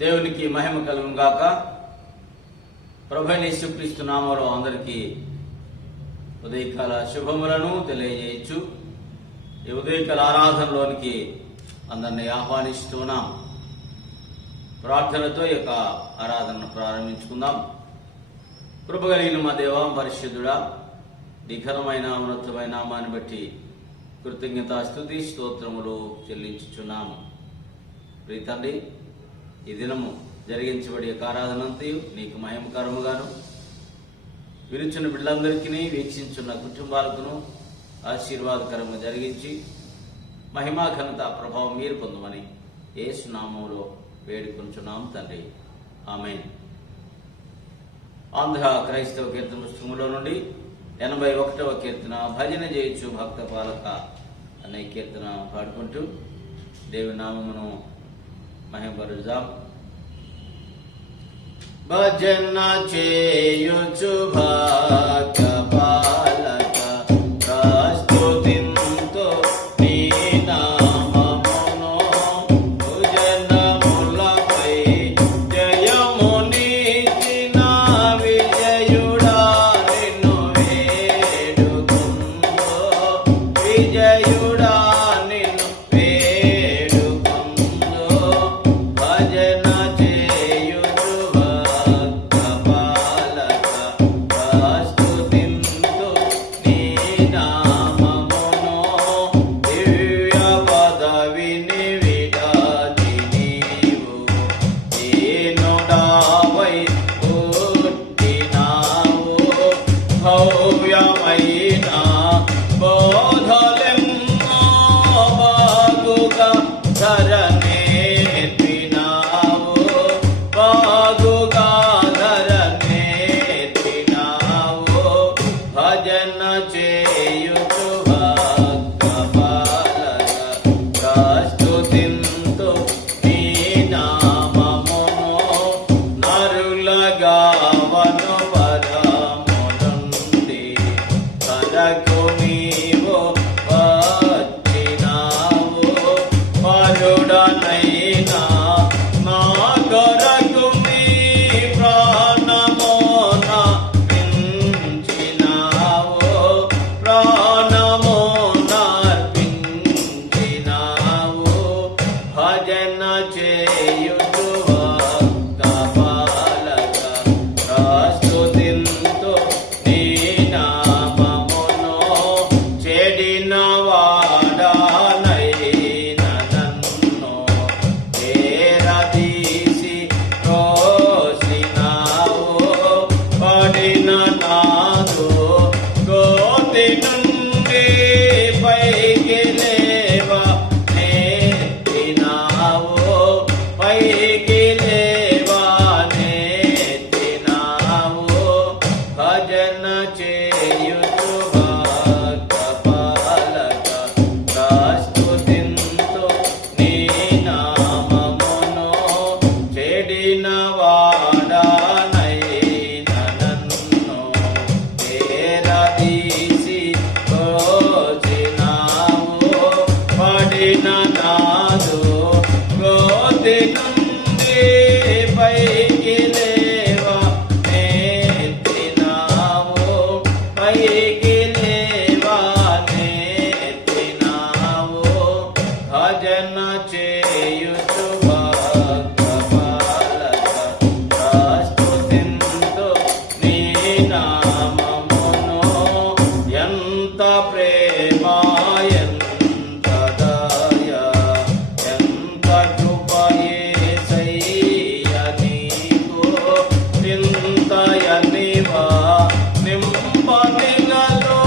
దేవునికి మహిమ కలుగును గాక. ప్రభువైన యేసుక్రీస్తు నామములో అందరికీ ఉదయకాల శుభములను తెలియజేయచ్చు. ఈ ఉదయకాల ఆరాధనలోనికి అందరినీ ఆహ్వానిస్తున్నాం. ప్రార్థనతో ఈ యొక్క ఆరాధనను ప్రారంభించుకుందాం. కృప కలిగిన మా దేవ, పరిశుద్ధుడా, ఘనమైన ఉన్నతమైన నామాన్ని బట్టి కృతజ్ఞత స్తుతి స్తోత్రములు చెల్లించుచున్నాము. ప్రీతండి, ఈ దినము జరిగించబడే ఆరాధనంతయు నీకు మహిమకరముగాను, వినుచున్న బిడ్డలందరికీ, వీక్షించున్న కుటుంబాలకును ఆశీర్వాదకరంగా జరిగించి మహిమా ఘనత ప్రభావం మీరు పొందమని యేసు నామములో వేడుకొంచున్నాం తండ్రి, ఆమేన్. ఆంధ్ర క్రైస్తవ కీర్తన పుస్తకములో నుండి 81వ కీర్తన, భజన చేయొచ్చు భక్త పాలక అనే కీర్తన పాడుకుంటూ దేవుని నామమును మహిమపరుద్దాం. భజన చేయుచు భక్త పాలక ప్రస్తుతింతో నీ నామమును, భుజనములపై జయమునిచ్చిన విజయుడా నిన్ను వేడుకొందు, విజయుడా నిన్ను వేడుకొందు. భజన చేయుచు భక్త పాలక ప్రస్తుతింతు నీ నామమును, దివ్య పదవిని విడచి నీవు దీనుడవై పుట్టినావు. భవ్యమైన బోధలెన్నో బాగుగా ధరనేర్పినావు, బాగుగా ధరనేర్పినావు. భజన చేయుచు భక్త పాలక ప్రస్తుతింతు నీ నామమును, నరులగావను పరమునుండి కరకు నీవు వచ్చినావు. పరుడనైనా నా కొరకు నీ ప్రాణమున పించినావు, ప్రాణమున పించినావు. భజన చేయుచు భక్త పాలక ప్రస్తుతింతు నీ నామమును, చెడిన వాడనైన నన్ను చేరదీసి రోసినావు. పడిన నాదు గోతి నుండి పైకి లేవా నెత్తినావు, పైకి లేవా నెత్తినావు. భజన చేయుచు భక్త పాలక ప్రస్తుతింతు నీ నామమును, చెడిన వాడనైన నన్ను చేరదీసి రోసినావు. పడిన నాదు గోతి నుండి పైకి లేవా నెత్తినావు, పైకి లేవా నెత్తినావు. భజన చేయుచు భక్త పాలక ప్రస్తుతింతు నీ నామమును, ఎంత ప్రేమ ఎంత దయ ఎంత కృప యేసయ్య నీకు, ఇంతయనివా నింపనిగలో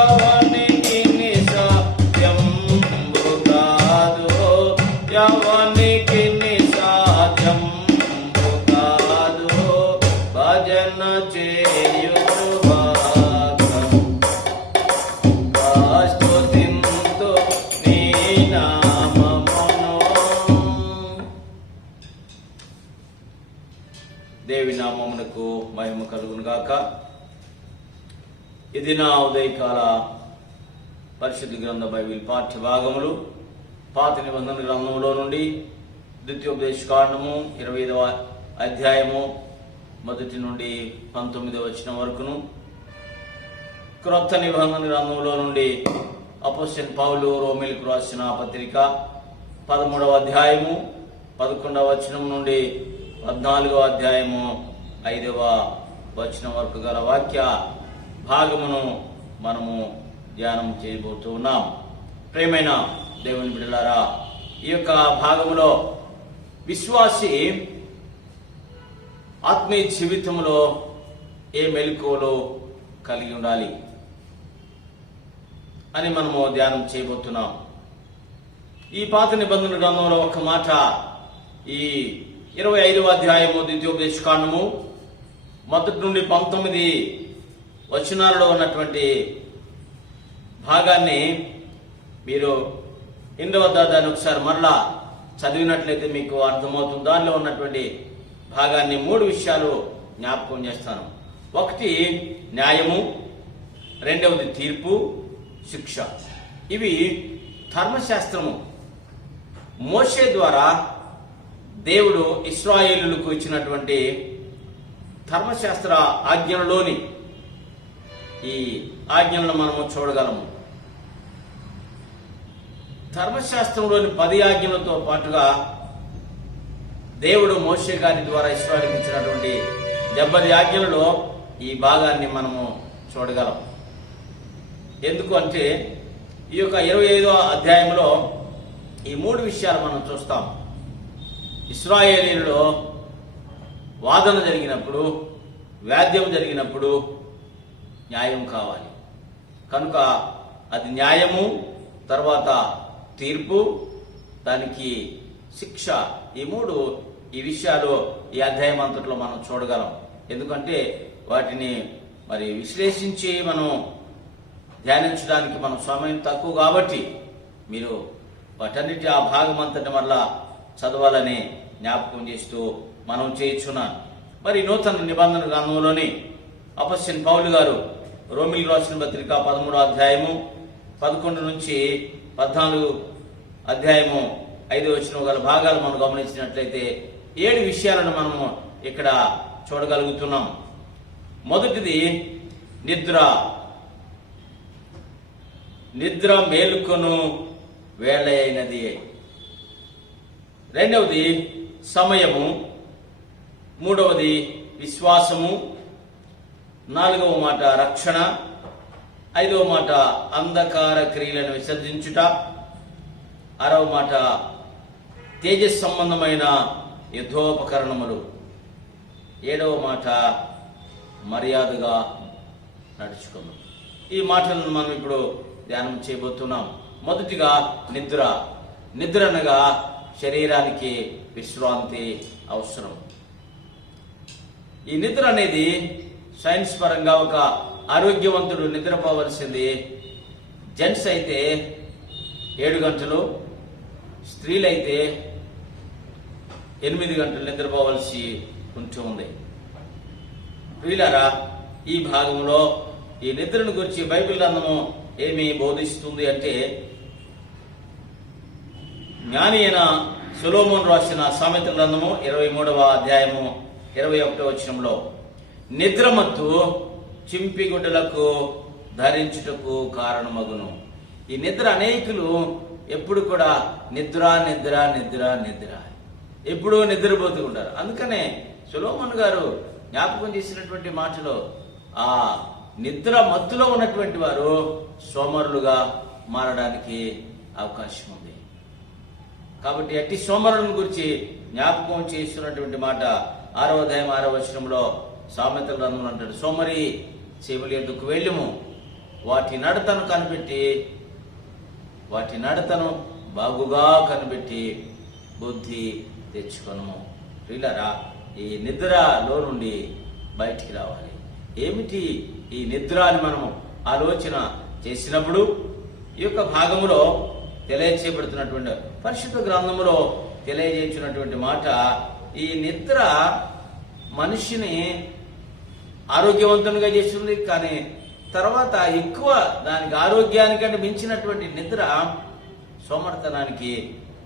ఎవనికి నిసాధ్యంబు కాదు, ఎవనికి నిసాధ్యంబు కాదు. భజన చేయుచు భక్త ప్రస్తుతింతు నీ నామమును. దేవి నామమునకు మహిమ కలుగును గాక. ఇది నా ఉదయకాల పరిశుద్ధ గ్రంథ బైబిల్ పాఠ్య భాగములు. పాత నిబంధన గ్రంథంలో నుండి ద్వితీయోపదేశకాండము 25వ అధ్యాయము 1 నుండి 19వ వచనం వరకును, క్రొత్త నిబంధన గ్రంథంలో నుండి అపోస్తలుడైన పౌలు రోమీయులకు రాసిన పత్రిక 13వ అధ్యాయము 11వ వచనం నుండి 14వ అధ్యాయము 5వ వచనం వరకు గల వాక్య భాగమును మనము ధ్యానం చేయబోతూ ఉన్నాం. ప్రియమైన దేవుని బిడ్డలారా, ఈ యొక్క భాగములో విశ్వాసి ఆత్మీయ జీవితంలో ఏ మెలకువలు కలిగి ఉండాలి అని మనము ధ్యానం చేయబోతున్నాం. ఈ పాత నిబంధన గ్రంథంలో ఒక మాట, ఈ 25వ అధ్యాయము ద్వితీయోపదేశకాండము 1 నుండి 19 వచనాలలో ఉన్నటువంటి భాగాన్ని మీరు ఇంటి వద్ద దాన్ని ఒకసారి మరలా చదివినట్లయితే మీకు అర్థమవుతుంది. దానిలో ఉన్నటువంటి భాగాన్ని 3 విషయాలు జ్ఞాపకం చేస్తాను. 1 న్యాయము, 2వది తీర్పు, శిక్ష. ఇవి ధర్మశాస్త్రము. మోషే ద్వారా దేవుడు ఇశ్రాయేలులకు ఇచ్చినటువంటి ధర్మశాస్త్ర ఆజ్ఞలలోని ఈ ఆజ్ఞలను మనము చూడగలము. ధర్మశాస్త్రంలోని 10 ఆజ్ఞలతో పాటుగా దేవుడు మోషే గారి ద్వారా ఇశ్రాయేలుకు ఇచ్చినటువంటి 70 ఆజ్ఞలలో ఈ భాగాన్ని మనము చూడగలం. ఎందుకు అంటే ఈ యొక్క 25వ అధ్యాయంలో ఈ 3 విషయాలు మనం చూస్తాం. ఇశ్రాయేలీయులలో వాదన జరిగినప్పుడు, వ్యాధ్యం జరిగినప్పుడు న్యాయం కావాలి కనుక అది న్యాయము, తర్వాత తీర్పు, దానికి శిక్ష. ఈ 3 విషయాలు ఈ అధ్యాయం అంతట్లో మనం చూడగలం. ఎందుకంటే వాటిని మరి విశ్లేషించి మనం ధ్యానించడానికి మనం సమయం తక్కువ కాబట్టి మీరు వాటన్నిటి ఆ భాగం అంతటి వల్ల చదవాలని జ్ఞాపకం చేస్తూ మనం చేయించున్నాను. మరి నూతన నిబంధన గ్రంథంలోని అపోస్తలుడైన పౌలు గారు రోమీయులకు రాసిన పత్రిక 13వ అధ్యాయము 11 నుంచి 14 అధ్యాయము 5వ వచనం గల భాగాలు మనం గమనించినట్లయితే 7 విషయాలను మనము ఇక్కడ చూడగలుగుతున్నాం. మొదటిది నిద్ర. నిద్ర మేలుకొను వేళ అయినది. 2వది సమయము. 3వది విశ్వాసము. 4వ మాట రక్షణ. 5వ మాట అంధకార క్రియలను విసర్జించుట. 6వ మాట తేజస్ సంబంధమైన యుద్ధోపకరణములు. 7వ మాట మర్యాదగా నడుచుకుందాం. ఈ మాటలను మనం ఇప్పుడు ధ్యానం చేయబోతున్నాం. మొదటిగా నిద్ర. నిద్ర అనగా శరీరానికి విశ్రాంతి అవసరం. ఈ నిద్ర అనేది సైన్స్ పరంగా ఒక ఆరోగ్యవంతుడు నిద్రపోవలసింది జెంట్స్ అయితే 7 గంటలు, స్త్రీలైతే 8 గంటలు నిద్రపోవలసి ఉంటుంది. వీళ్ళారా, ఈ భాగంలో ఈ నిద్రను గురించి బైబిల్ గ్రంథము ఏమి బోధిస్తుంది అంటే, జ్ఞాని అయిన సొలొమోను రాసిన సామెతల గ్రంథము 23వ అధ్యాయము 21వ వచనంలో నిద్రమత్తు చింపిగుడ్డలకు ధరించుటకు కారణమగును. ఈ నిద్ర అనేకులు ఎప్పుడు కూడా నిద్ర నిద్ర నిద్ర నిద్ర ఎప్పుడూ నిద్రపోతూ ఉంటారు. అందుకనే సొలొమోను గారు జ్ఞాపకం చేసినటువంటి మాటలో ఆ నిద్ర మత్తులో ఉన్నటువంటి వారు సోమరులుగా మారడానికి అవకాశం ఉంది. కాబట్టి అట్టి సోమరులను గురించి జ్ఞాపకం చేస్తున్నటువంటి మాట 6వ అధ్యాయం 6వ వచనంలో సామెతల గ్రంథంలో అంటాడు, సోమరి చెవులు ఎందుకు వెళ్ళుము, వాటి నడతను బాగుగా కనిపెట్టి బుద్ధి తెచ్చుకొను. వీళ్ళరా, ఈ నిద్రలో నుండి బయటికి రావాలి. ఏమిటి ఈ నిద్ర అని మనము ఆలోచన చేసినప్పుడు ఈ యొక్క భాగంలో తెలియచేయబడుతున్నటువంటి పరిశుద్ధ గ్రంథములో తెలియజేస్తున్నటువంటి మాట, ఈ నిద్ర మనిషిని ఆరోగ్యవంతంగా చేస్తుంది. కానీ తర్వాత ఎక్కువ దానికి ఆరోగ్యానికంటే మించినటువంటి నిద్ర సోమర్తనానికి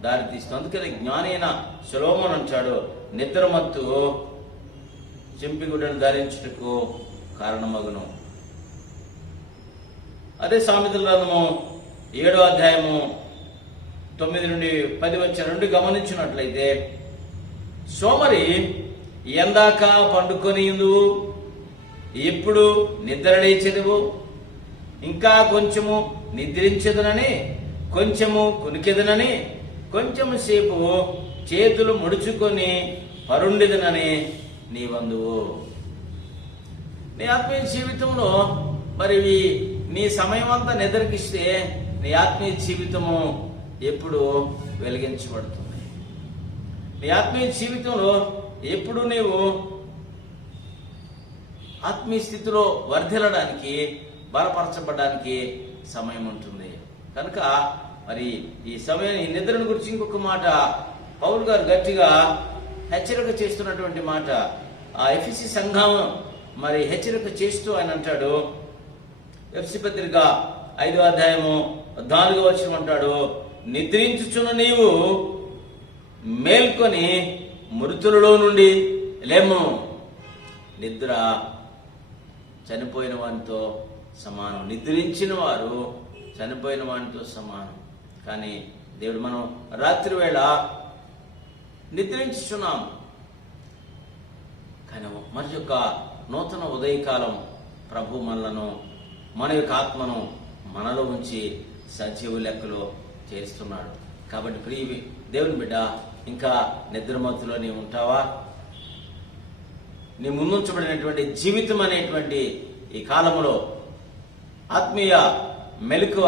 దారితీస్తుంది. అందుకని జ్ఞాని అయిన సొలొమోను అంటాడు, నిద్రమత్తు చెంపిగుడ్డను ధరించుటకు కారణమగును. అదే సామెతల గ్రంథము 7వ అధ్యాయము 9 నుండి 10 వచ్చిన నుండి గమనించినట్లయితే, సోమరి ఎందాక పండుకొని ఉందువు, ఎప్పుడు నిద్ర లేచెదవు, ఇంకా కొంచెము నిద్రించదునని, కొంచెము కునికెదనని, కొంచెము సేపు చేతులు ముడుచుకొని పరుండిదనని నీవందువు. నీ ఆత్మీయ జీవితంలో మరి నీ సమయం అంతా నిద్రకిస్తే నీ ఆత్మీయ జీవితము ఎప్పుడు వెలిగించబడుతుంది. నీ ఆత్మీయ జీవితంలో ఎప్పుడు నీవు ఆత్మీయ స్థితిలో వర్ధిల్లడానికి, బలపరచబడడానికి సమయం ఉంటుంది. కనుక మరి ఈ సమయం, ఈ నిద్రను గురించి ఇంకొక మాట పౌలు గారు గట్టిగా హెచ్చరిక చేస్తున్నటువంటి మాట, ఆ ఎఫెసీ సంఘం మరి హెచ్చరిక చేస్తూ ఆయన అంటాడు, ఎఫెసీ పత్రిక 5వ అధ్యాయము 4వ వచనం అంటాడు, నిద్రించుచున్న నీవు మేల్కొని మృతులలో నుండి లేము. నిద్ర చనిపోయిన వానితో సమానం. నిద్రించిన వారు చనిపోయిన వానితో సమానం. కానీ దేవుడు మనం రాత్రి వేళ నిద్రించుచున్నాం, కానీ మన యొక్క నూతన ఉదయకాలం ప్రభు మనలను, మన యొక్క ఆత్మను మనలో ఉంచి సజీవ లెక్కలో చేస్తున్నాడు. కాబట్టి ప్రియ దేవుని బిడ్డ, ఇంకా నిద్రమత్తులో నీవు ఉంటావా? నీ ముందుంచబడినటువంటి జీవితం అనేటువంటి ఈ కాలంలో ఆత్మీయ మెలకువ,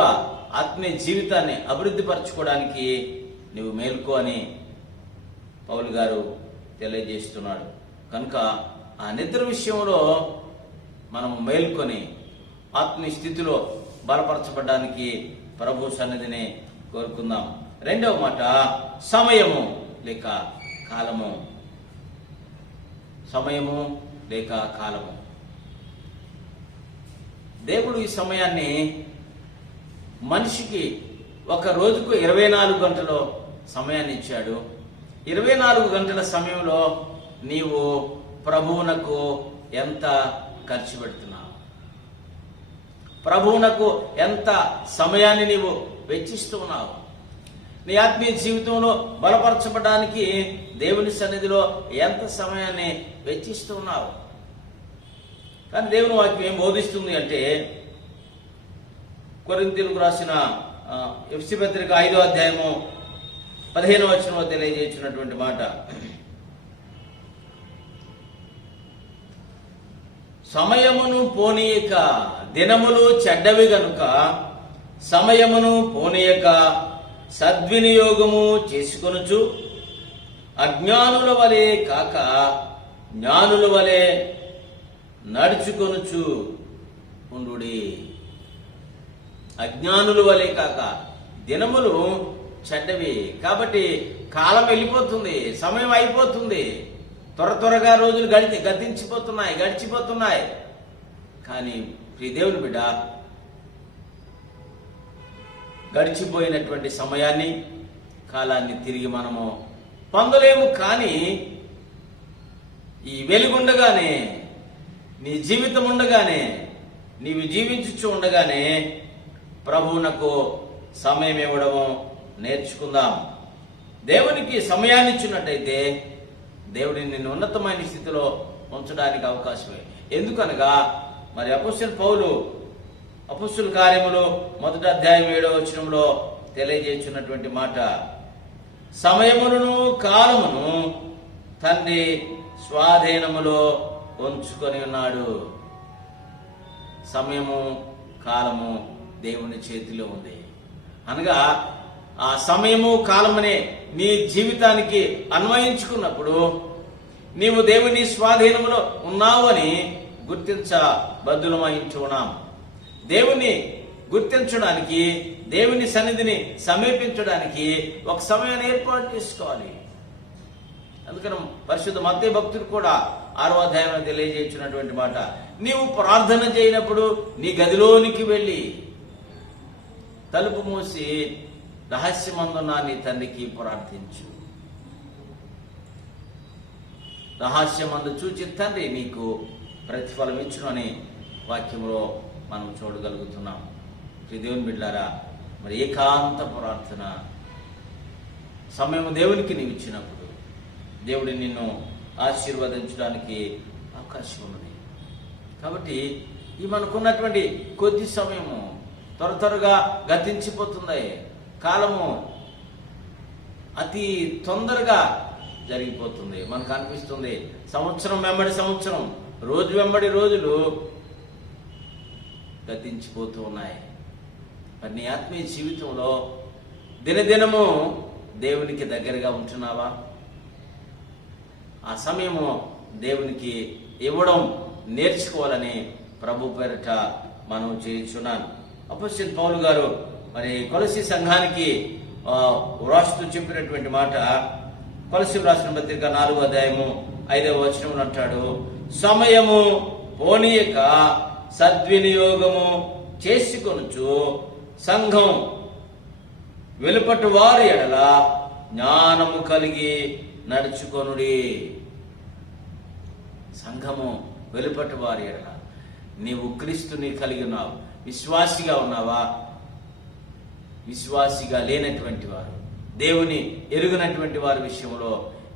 ఆత్మీయ జీవితాన్ని అభివృద్ధి పరచుకోవడానికి నువ్వు మేలుకో అని పౌలు గారు తెలియజేస్తున్నాడు. కనుక ఆ నిద్ర విషయంలో మనం మేల్కొని ఆత్మీయ స్థితిలో బలపరచబడడానికి ప్రభు సన్నిధిని కోరుకుందాం. రెండవ మాట, సమయము లేక కాలము. సమయము లేక కాలము. దేవుడు ఈ సమయాన్ని మనిషికి ఒక రోజుకు 24 గంటలు సమయాన్ని ఇచ్చాడు. 24 గంటల సమయంలో నీవు ప్రభువునకు ఎంత ఖర్చు పెడుతున్నావు? ప్రభువునకు ఎంత సమయాన్ని నీవు వెచ్చిస్తున్నావు? నీ ఆత్మీయ జీవితంలో బలపరచబడడానికి దేవుని సన్నిధిలో ఎంత సమయాన్ని వెచ్చిస్తున్నావు? కానీ దేవుని వాక్యం ఏం బోధిస్తుంది అంటే, కొరింథీయులకు రాసిన ఎఫెసీ పత్రిక 5వ అధ్యాయము 15వ వచనంలో తెలియజేస్తున్నటువంటి మాట, సమయమును పోనీయక దినములు చెడ్డవి గనుక సమయమును పోనీయక సద్వినియోగము చేసుకొనుచు అజ్ఞానుల వలె కాక జ్ఞానుల వలె నడుచుకొనుచు ఉండుడి. అజ్ఞానుల వలె కాక, దినములు చెడ్డవి కాబట్టి కాలం వెళ్ళిపోతుంది, సమయం అయిపోతుంది, త్వరగా రోజులు గడిచిపోతున్నాయి. కానీ ప్రియ దేవుని బిడ్డ, గడిచిపోయినటువంటి సమయాన్ని, కాలాన్ని తిరిగి మనము పొందలేము. కానీ ఈ వెలుగుండగానే, నీ జీవితం ఉండగానే, నీవు జీవించుచు ఉండగానే ప్రభువునకు సమయం ఇవ్వడము నేర్చుకుందాం. దేవునికి సమయాన్ని ఇచ్చినట్టయితే దేవుడిని నిన్ను ఉన్నతమైన స్థితిలో ఉంచడానికి అవకాశమే. ఎందుకనగా మరి అపోస్తలుడైన పౌలు అపోస్తలుల కార్యములు 1వ అధ్యాయం 7వ వచనంలో తెలియజేస్తున్నటువంటి మాట, సమయమును కాలమును తండ్రి స్వాధీనములో ఉంచుకొని ఉన్నాడు. సమయము కాలము దేవుని చేతిలో ఉంది. అనగా ఆ సమయము కాలమనే నీ జీవితానికి అన్వయించుకున్నప్పుడు నీవు దేవుని స్వాధీనములో ఉన్నావు అని గుర్తించబద్దులమయించున్నాం. దేవుని గుర్తించడానికి, దేవుని సన్నిధిని సమీపించడానికి ఒక సమయాన్ని ఏర్పాటు చేసుకోవాలి. అందుకని పరిశుద్ధ మత్తయి భక్తుడు కూడా 6వ అధ్యాయంలో తెలియజేస్తున్నటువంటి మాట, నీవు ప్రార్థన చేయనప్పుడు నీ గదిలోనికి వెళ్ళి తలుపు మూసి రహస్యమందున్న నీ తండ్రికి ప్రార్థించు. రహస్యమందు చూచి తండ్రి నీకు ప్రతిఫలం ఇచ్చునని వాక్యంలో మనం చూడగలుగుతున్నాం. దేవుని బిడ్డలారా, మరి ఏకాంత ప్రార్థన సమయం దేవునికి నీవు ఇచ్చినప్పుడు దేవుడు నిన్ను ఆశీర్వదించడానికి అవకాశం ఉన్నది. కాబట్టి ఈ మనకున్నటువంటి కొద్ది సమయము త్వరగా గతించిపోతుంది. కాలము అతి తొందరగా జరిగిపోతుంది. మనకు అనిపిస్తుంది సంవత్సరం వెంబడి సంవత్సరం, రోజు వెంబడి రోజులు గతించిపోతూ ఉన్నాయి. మరి నీ ఆత్మీయ జీవితంలో దినదినము దేవునికి దగ్గరగా ఉంటున్నావా? ఆ సమయము దేవునికి ఇవ్వడం నేర్చుకోవాలని ప్రభు పేరిట మనం చేయించున్నాను. అపోస్తలుడైన పౌలు గారు మరి కొలసీ సంఘానికి వ్రాస్తూ చెప్పినటువంటి మాట, కొలసీ రాసిన పత్రిక 4వ అధ్యాయము 5వ వచనంలో అంటాడు, సమయము పోనీయక సద్వినియోగము చేసుకొనుచు సంఘం వెలుపటి వారి ఎడల జ్ఞానము కలిగి నడుచుకొనుడి. సంఘము వెలుపటి వారి ఎడల నీవు క్రీస్తుని కలిగి ఉన్నావు. విశ్వాసిగా ఉన్నావా? విశ్వాసిగా లేనటువంటి వారు, దేవుని ఎరుగనటువంటి వారి విషయంలో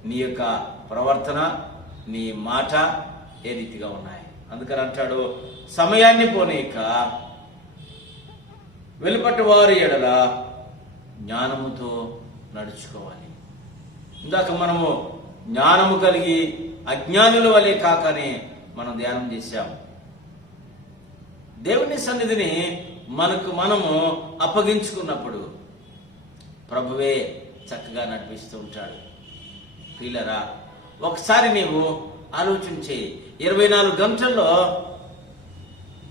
నీ యొక్క ప్రవర్తన, నీ మాట ఏ రీతిగా ఉన్నాయి? అందుకని అంటాడు, సమయాన్ని పోనీక వెలుపటి వారి ఎడల జ్ఞానముతో నడుచుకోవాలి. ఇందాక మనము జ్ఞానము కలిగి అజ్ఞానుల వలె కాకనే మనం ధ్యానం చేశాం. దేవుని సన్నిధిని మనము అప్పగించుకున్నప్పుడు ప్రభువే చక్కగా నడిపిస్తూ ఉంటాడు. ప్రియులారా, ఒకసారి నీవు ఆలోచించి 24 గంటల్లో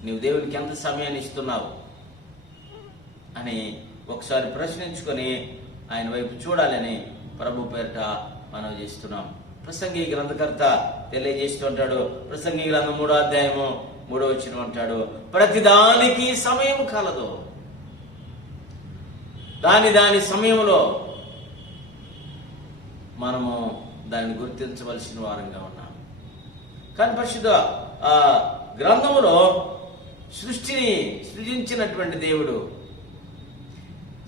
నీవు దేవునికి ఎంత సమయాన్ని ఇస్తున్నావు అని ఒకసారి ప్రశ్నించుకొని ఆయన వైపు చూడాలని ప్రభు పేరిట మనం చేస్తున్నాం. ప్రసంగి గ్రంథకర్త తెలియజేస్తుంటాడు. ప్రసంగి గ్రంథం 3వ అధ్యాయము 3వ వచనం అంటాడు, ప్రతిదానికి సమయం కలదు, దాని సమయంలో మనము దాన్ని గుర్తించవలసిన వారంగా ఉన్నాం. కానీ పరిశుద్ధ గ్రంథములో సృష్టిని సృజించినటువంటి దేవుడు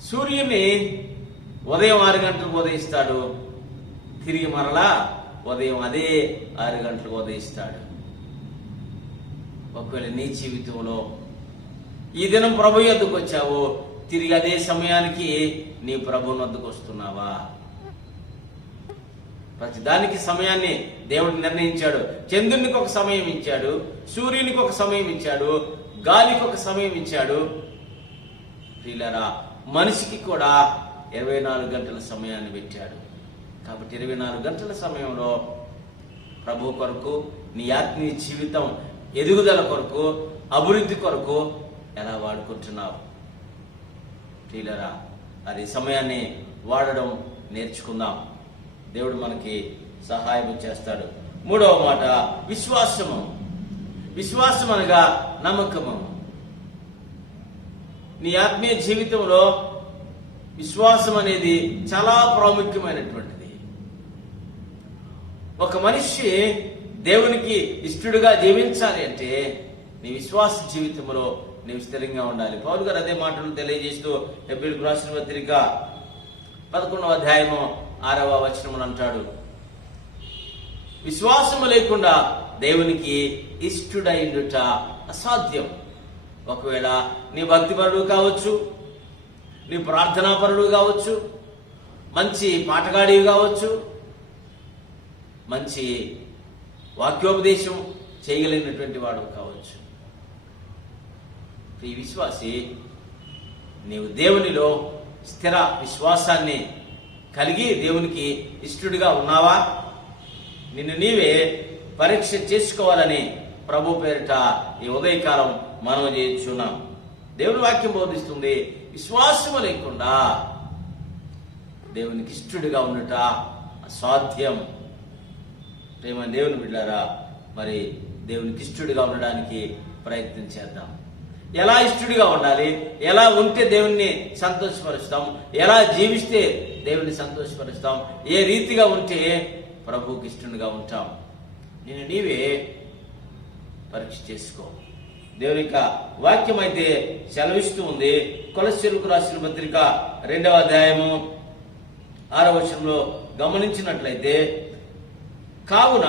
సూర్యుని ఉదయం 6 గంటలకు ఉదయిస్తాడు, తిరిగి మరలా ఉదయం అదే 6 గంటలకు ఉదయిస్తాడు. ఒకవేళ నీ జీవితంలో ఈ దినం ప్రభు యొద్దకు వచ్చావు, తిరిగి అదే సమయానికి నీ ప్రభు వద్దకు వస్తున్నావా? ప్రతి దానికి సమయాన్ని దేవుడు నిర్ణయించాడు. చంద్రునికి ఒక సమయం ఇచ్చాడు, సూర్యునికి ఒక సమయం ఇచ్చాడు, గాలికి ఒక సమయం ఇచ్చాడు. ప్రియులారా, మనిషికి కూడా 24 గంటల సమయాన్ని పెట్టాడు. కాబట్టి 24 గంటల సమయంలో ప్రభు కొరకు, నీ ఆత్మీయ జీవితం ఎదుగుదల కొరకు, అభివృద్ధి కొరకు ఎలా వాడుకుంటున్నావు? ప్రియులారా, అది సమయాన్ని వాడడం నేర్చుకుందాం. దేవుడు మనకి సహాయం చేస్తాడు. 3వ మాట విశ్వాసము. విశ్వాసం అనగా నమ్మకము. నీ ఆత్మీయ జీవితంలో విశ్వాసం అనేది చాలా ప్రాముఖ్యమైనటువంటిది. ఒక మనిషి దేవునికి ఇష్టడుగా జీవించాలి అంటే నీ విశ్వాస జీవితంలో నీవు స్థిరంగా ఉండాలి. పౌలు గారు అదే మాటలు తెలియజేస్తూ హెబ్రీయులకు రాసిన పత్రిక 11వ అధ్యాయము 6వ వచనమును అంటాడు, విశ్వాసము లేకుండా దేవునికి ఇష్టుడైండుట అసాధ్యం. ఒకవేళ నీ భక్తిపరుడు కావచ్చు, నీ ప్రార్థనాపరుడు కావచ్చు, మంచి పాటగాడివి కావచ్చు, మంచి వాక్యోపదేశం చేయగలిగినటువంటి వాడు కావచ్చు. ఈ విశ్వాసి, నీవు దేవునిలో స్థిర విశ్వాసాన్ని కలిగి దేవునికి ఇష్టడుగా ఉన్నావా? నిన్ను నీవే పరీక్ష చేసుకోవాలని ప్రభు పేరిట ఈ ఉదయకాలం మనం చేస్తున్నాం. దేవుని వాక్యం బోధిస్తుంది, విశ్వాసము లేకుండా దేవునికి ఇష్టడుగా ఉండట అసాధ్యం. ప్రేమ దేవుని బిడ్డారా, మరి దేవునికి ఇష్టడుగా ఉండడానికి ప్రయత్నం చేద్దాం. ఎలా ఇష్టడిగా ఉండాలి, ఎలా ఉంటే దేవుణ్ణి సంతోషపరుస్తాం, ఎలా జీవిస్తే దేవుణ్ణి సంతోషపరుస్తాం, ఏ రీతిగా ఉంటే ప్రభువుకి ఇష్టంగా ఉంటాం. నేను నీవే పరీక్ష చేసుకో. దేవుని యొక్క వాక్యం అయితే సెలవిస్తూ ఉంది. కొలస్సీయులకు రాసిన పత్రిక 2వ అధ్యాయము 6వ వచనంలో గమనించినట్లయితే, కావున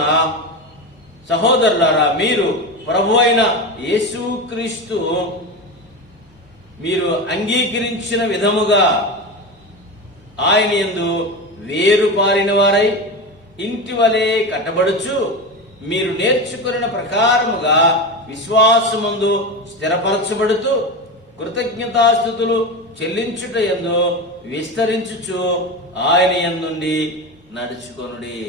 సహోదరులారా, మీరు ప్రభు అయిన యేసుక్రీస్తు మీరు అంగీకరించిన విధముగా ఆయన యందు వేరుపారిన వారై ఇంటి వలె కట్టబడుచు మీరు నేర్చుకున్న ప్రకారముగా విశ్వాసమందు స్థిరపరచబడుతూ కృతజ్ఞతాస్తుతులు చెల్లించుట యందు విస్తరించుచు ఆయన యందుండి నడుచుకొనుడి.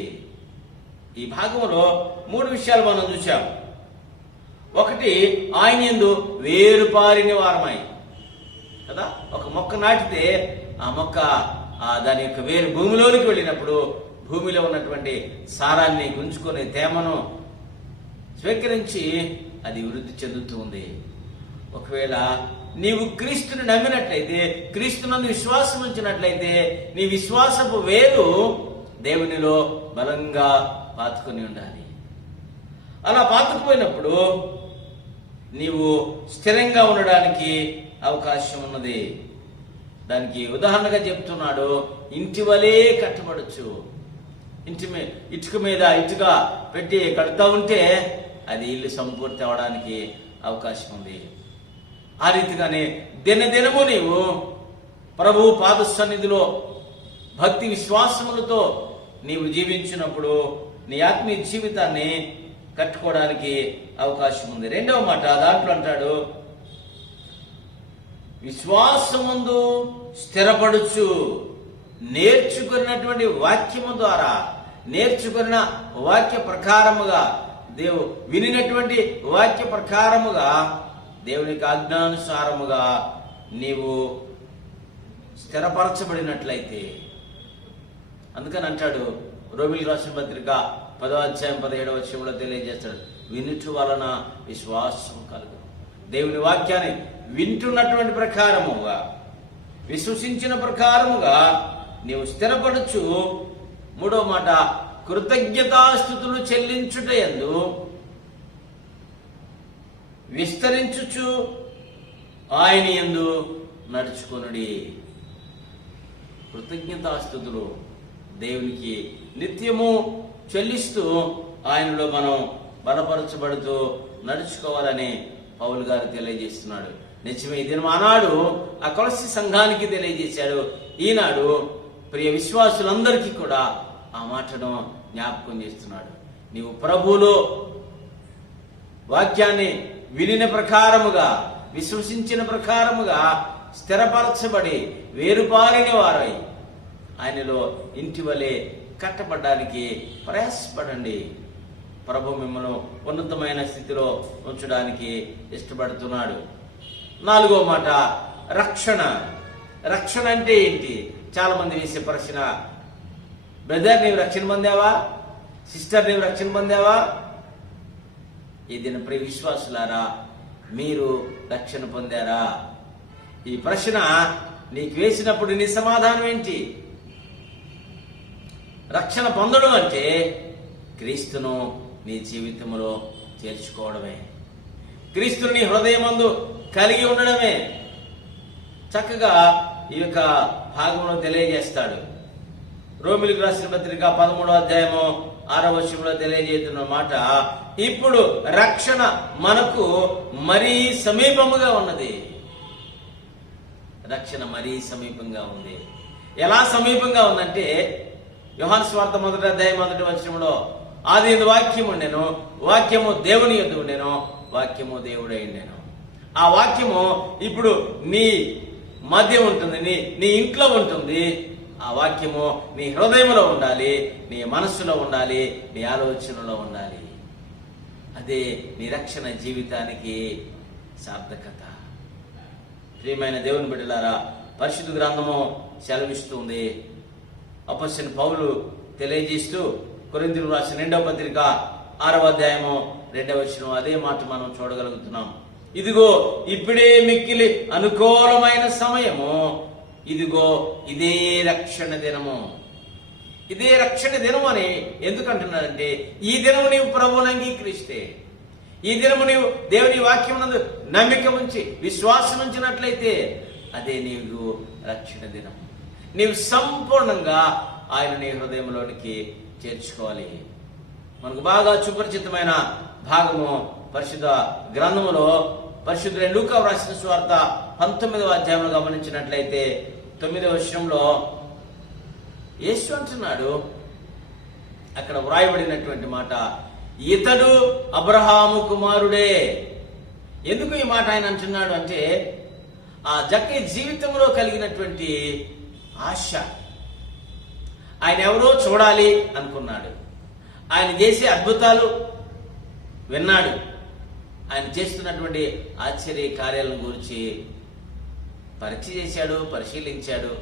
ఈ భాగంలో 3 విషయాలు మనం చూసాం. ఒకటి, ఆయన యందు వేరుపారిన వారమై కదా. ఒక మొక్క నాటితే ఆ మొక్క దాని యొక్క వేరు భూమిలోనికి వెళ్ళినప్పుడు భూమిలో ఉన్నటువంటి సారాన్ని గుంజుకొని తేమను స్వీకరించి అది వృద్ధి చెందుతుంది. ఒకవేళ నీవు క్రీస్తుని నమ్మినట్లయితే, క్రీస్తునందు విశ్వాసం ఉంచినట్లయితే, నీ విశ్వాసపు వేరు దేవునిలో బలంగా పాతుకొని ఉండాలి. అలా పాతుకుపోయినప్పుడు నీవు స్థిరంగా ఉండడానికి అవకాశం ఉన్నది. దానికి ఉదాహరణగా చెప్తున్నాడు, ఇంటి వలె కట్టబడచ్చు. ఇటుక మీద ఇటుక పెట్టి కడుతూ ఉంటే అది ఇల్లు సంపూర్తి అవడానికి అవకాశం ఉంది. ఆ రీతిగానే దినదినము నీవు ప్రభువు పాద సన్నిధిలో భక్తి విశ్వాసములతో నీవు జీవించినప్పుడు నీ ఆత్మీయ జీవితాన్ని కట్టుకోవడానికి అవకాశం ఉంది. 2వ మాట దాంట్లో అంటాడు, విశ్వాసముందు స్థిరపడుచు నేర్చుకున్నటువంటి వాక్యము ద్వారా, నేర్చుకున్న వాక్య ప్రకారముగా, వినినటువంటి వాక్య ప్రకారముగా, దేవునికి ఆజ్ఞానుసారముగా నీవు స్థిరపరచబడినట్లయితే. అందుకని అంటాడు రోమీయులకు రాసిన పత్రిక 10వ అధ్యాయం 17వ వచనంలో తెలియజేస్తాడు, వినుట వలన విశ్వాసం కలుగు. దేవుని వాక్యాన్ని వింటున్నటువంటి ప్రకారముగా, విశ్వసించిన ప్రకారముగా నీవు స్థిరపడుచు. 3వ మాట, కృతజ్ఞతాస్తుతులు చెల్లించుట యందు విస్తరించుచు ఆయన యందు నడుచుకొనుడి. కృతజ్ఞతాస్తుతులు దేవునికి నిత్యము చెల్లిస్తూ ఆయనలో మనం బలపరచబడుతూ నడుచుకోవాలని పౌలు గారు తెలియజేస్తున్నాడు. నిజమే, ఇది ఆనాడు ఆ కొలస్సీ సంఘానికి తెలియజేశాడు. ఈనాడు ప్రియ విశ్వాసులందరికీ కూడా ఆ మాటను జ్ఞాపకం చేస్తున్నాడు. నీవు ప్రభువులో వాక్యాన్ని వినిన ప్రకారముగా, విశ్వసించిన ప్రకారముగా స్థిరపరచబడి వేరుపారిన వారై ఆయనలో ఇంటి వలె కట్టబడడానికి ప్రయాసపడండి. ప్రభు మిమ్మల్ని ఉన్నతమైన స్థితిలో ఉంచడానికి ఇష్టపడుతున్నాడు. 4వ మాట, రక్షణ. రక్షణ అంటే ఏంటి? చాలా మంది వేసే ప్రశ్న, బ్రదర్ నీవు రక్షణ పొందావా? సిస్టర్ నీవు రక్షణ పొందావా? ఈ దిన ప్రియ విశ్వాసులారా, మీరు రక్షణ పొందారా? ఈ ప్రశ్న నీకు వేసినప్పుడు నీ సమాధానం ఏంటి? రక్షణ పొందడం అంటే క్రీస్తును నీ జీవితంలో చేర్చుకోవడమే, క్రీస్తుని నీ హృదయమందు కలిగి ఉండడమే. చక్కగా ఈ యొక్క భాగంలో తెలియజేస్తాడు. రోమీయులకు రాసిన పత్రిక 13వ అధ్యాయము 6వ వచనంలో తెలియజేస్తున్న మాట, ఇప్పుడు రక్షణ మనకు మరీ సమీపముగా ఉన్నది. రక్షణ మరీ సమీపంగా ఉంది. ఎలా సమీపంగా ఉందంటే, యోహాను సువార్త 1వ అధ్యాయం 1వ వచనంలో, ఆది యందు వాక్యము ఉండెను, వాక్యము దేవుని యొద్ద ఉండెను, వాక్యము దేవుడై ఉండెను. ఆ వాక్యము ఇప్పుడు నీ మధ్య ఉంటుంది, నీ ఇంట్లో ఉంటుంది. ఆ వాక్యము నీ హృదయంలో ఉండాలి, నీ మనస్సులో ఉండాలి, నీ ఆలోచనలో ఉండాలి. అదే నీ రక్షణ జీవితానికి సార్థకత. ప్రియమైన దేవుని బిడ్డలారా, పరిశుద్ధ గ్రంథము సెలవిస్తుంది. అపొస్తలుడైన పౌలు తెలియజేస్తూ కొరింథీయులకు రాసిన 2వ పత్రిక 6వ అధ్యాయము 2వ వచనం అదే మాట మనం చూడగలుగుతున్నాం. ఇదిగో ఇప్పుడే మిక్కిలి అనుకూలమైన సమయము, ఇదిగో ఇదే రక్షణ దినము. ఇదే రక్షణ దినం అని ఎందుకు అంటున్నాడంటే, ఈ దినము నీవు ప్రభువుని అంగీకరిస్తే, ఈ దినము నీవు దేవుని వాక్యం నందు నమ్మిక ఉంచి విశ్వాసం ఉంచినట్లయితే అదే నీవు రక్షణ దినం. నీవు సంపూర్ణంగా ఆయన నీ హృదయంలోనికి చేర్చుకోవాలి. మనకు బాగా సుపరిచితమైన భాగము పరిశుద్ధ గ్రంథములో పరిశుద్ధుడైన లూకా రాసిన సువార్త 19వ అధ్యాయంలో గమనించినట్లయితే 9వ వచనంలో యేసు అంటున్నాడు, అక్కడ వ్రాయబడినటువంటి మాట, ఇతడు అబ్రహాము కుమారుడే. ఎందుకు ఈ మాట ఆయన అంటున్నాడు అంటే, ఆ జక్కయ్య జీవితంలో కలిగినటువంటి ఆశ, ఆయన ఎవరో చూడాలి అనుకున్నాడు. ఆయన చేసే అద్భుతాలు విన్నాడు. ఆయన చేస్తున్నటువంటి ఆశ్చర్య కార్యాలను గురించి పరీక్ష చేశాడు, పరిశీలించాడు.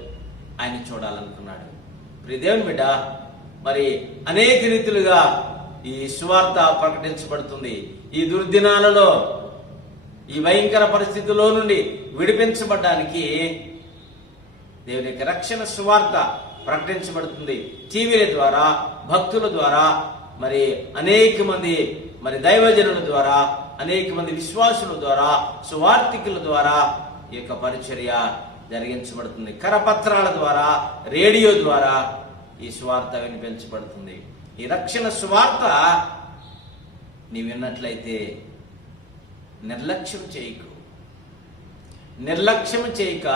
ఆయన చూడాలనుకున్నాడు. ప్రియ దేవుని బిడ్డ, మరి అనేక రీతులుగా ఈ సువార్త ప్రకటించబడుతుంది. ఈ దుర్దినాలలో, ఈ భయంకర పరిస్థితుల్లో నుండి విడిపించబడ్డానికి దేవుని యొక్క రక్షణ సువార్త ప్రకటించబడుతుంది. టీవీల ద్వారా, భక్తుల ద్వారా, మరి అనేక మంది మరి దైవజనుల ద్వారా, అనేక మంది విశ్వాసుల ద్వారా, సువార్థికుల ద్వారా ఈ యొక్క పరిచర్య జరిగించబడుతుంది. కరపత్రాల ద్వారా, రేడియో ద్వారా ఈ సువార్త వినిపించబడుతుంది. ఈ రక్షణ సువార్త నీ విన్నట్లయితే నిర్లక్ష్యం చేయకు. నిర్లక్ష్యం చేయక,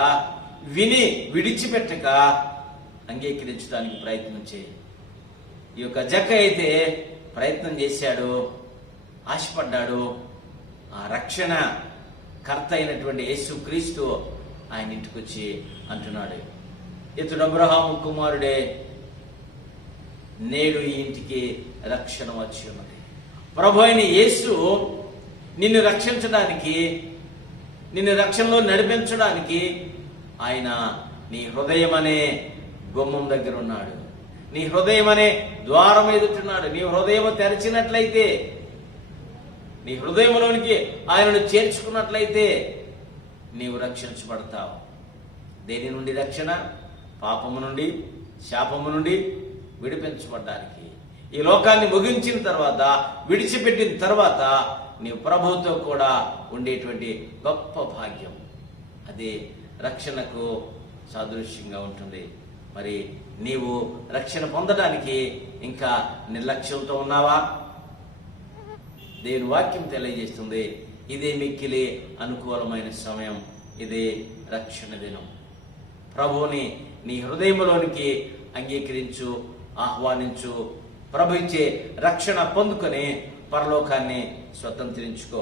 విని విడిచిపెట్టక అంగీకరించడానికి ప్రయత్నం చేయి. ఈ యొక్క జక్కయ్య అయితే ప్రయత్నం చేశాడు, ఆశపడ్డాడు. ఆ రక్షణ కర్త అయినటువంటి యేసు క్రీస్తు ఆయన ఇంటికి వచ్చి అంటున్నాడు, ఇతడు అబ్రహాము కుమారుడే, నేడు ఈ ఇంటికి రక్షణ వచ్చి ఉన్నది. ప్రభు అయిన యేసు నిన్ను రక్షించడానికి, నిన్ను రక్షణలో నడిపించడానికి ఆయన నీ హృదయం అనే గుమ్మం దగ్గర ఉన్నాడు. నీ హృదయం అనే ద్వారం ఎదుటున్నాడు. నీ హృదయం తెరిచినట్లయితే, నీ హృదయంలోనికి ఆయనను చేర్చుకున్నట్లయితే నీవు రక్షించబడతావు. దేని నుండి రక్షణ? పాపము నుండి, శాపము నుండి విడిపించబడ్డానికి. ఈ లోకాన్ని ముగించిన తర్వాత, విడిచిపెట్టిన తర్వాత నీవు ప్రభువుతో కూడా ఉండేటువంటి గొప్ప భాగ్యం. అది రక్షణకు సాదృశ్యంగా ఉంటుంది. మరి నీవు రక్షణ పొందడానికి ఇంకా నిర్లక్ష్యంతో ఉన్నావా? దేవుని వాక్యం తెలియజేస్తుంది, ఇదే మిక్కిలి అనుకూలమైన సమయం, ఇదే రక్షణ దినం. ప్రభువుని నీ హృదయంలోనికి అంగీకరించు, ఆహ్వానించు. ప్రభు ఇచ్చే రక్షణ పొందుకొని పరలోకాన్ని స్వతంత్రించుకో.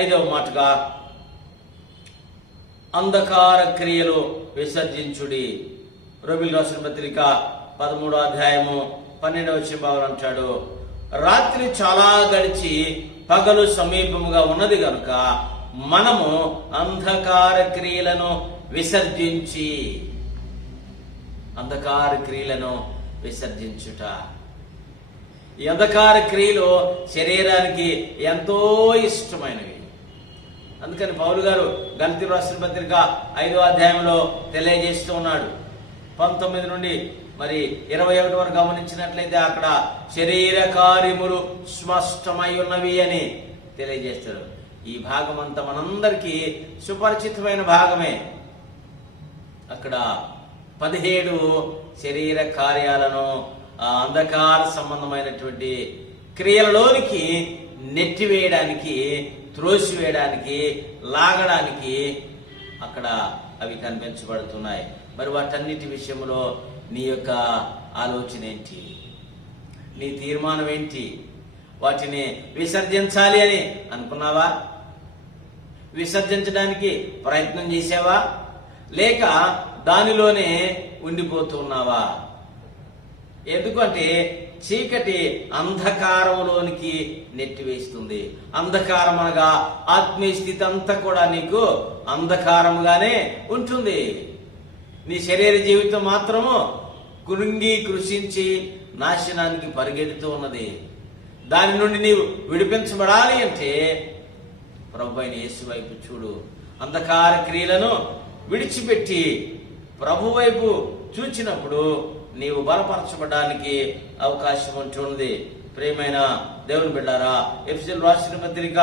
5వ మాటగా అంధకార క్రియలు విసర్జించుడి. రోమీయులకు రాసిన పత్రిక 13వ అధ్యాయము 12వ వచనం అంటాడు, రాత్రి చాలా గడిచి పగలు సమీపముగా ఉన్నది కనుక మనము అంధకార క్రియలను విసర్జించి, అంధకార క్రియలను విసర్జించుట. ఈ అంధకార క్రియలు శరీరానికి ఎంతో ఇష్టమైనవి. అందుకని పౌలు గారు గలతీయులకు రాసిన పత్రిక 5వ అధ్యాయంలో తెలియజేస్తూ ఉన్నాడు. 19 నుండి మరి 21 వరకు గమనించినట్లయితే అక్కడ శరీర కార్యములు స్పష్టమై ఉన్నవి అని తెలియజేస్తారు. ఈ భాగం అంతా మనందరికీ సుపరిచితమైన భాగమే. అక్కడ 17 శరీర కార్యాలను, అంధకార సంబంధమైనటువంటి క్రియలలోనికి నెట్టివేయడానికి, త్రోసివేయడానికి, లాగడానికి అక్కడ అవి కనిపించబడుతున్నాయి. మరి వాటన్నిటి విషయంలో నీ యొక్క ఆలోచన ఏంటి? నీ తీర్మానం ఏంటి? వాటిని విసర్జించాలి అని అనుకున్నావా? విసర్జించడానికి ప్రయత్నం చేసావా? లేక దానిలోనే ఉండిపోతున్నావా? ఎందుకంటే చీకటి అంధకారంలోనికి నెట్టివేస్తుంది. అంధకారం అనగా ఆత్మీయ స్థితి అంతా కూడా నీకు అంధకారముగానే ఉంటుంది. నీ శరీర జీవితం మాత్రము కృంగి కృషించి నాశనానికి పరిగెడుతూ ఉన్నది. దాని నుండి నీవు విడిపించబడాలి అంటే ప్రభు అయిన యేసు వైపు చూడు. అంధకార క్రియలను విడిచిపెట్టి ప్రభు వైపు చూచినప్పుడు నీవు బలపరచబడడానికి అవకాశం ఉంటుంది. ప్రియమైన దేవుని బిడ్డారా, ఎఫెసీయులకు రాసిన పత్రిక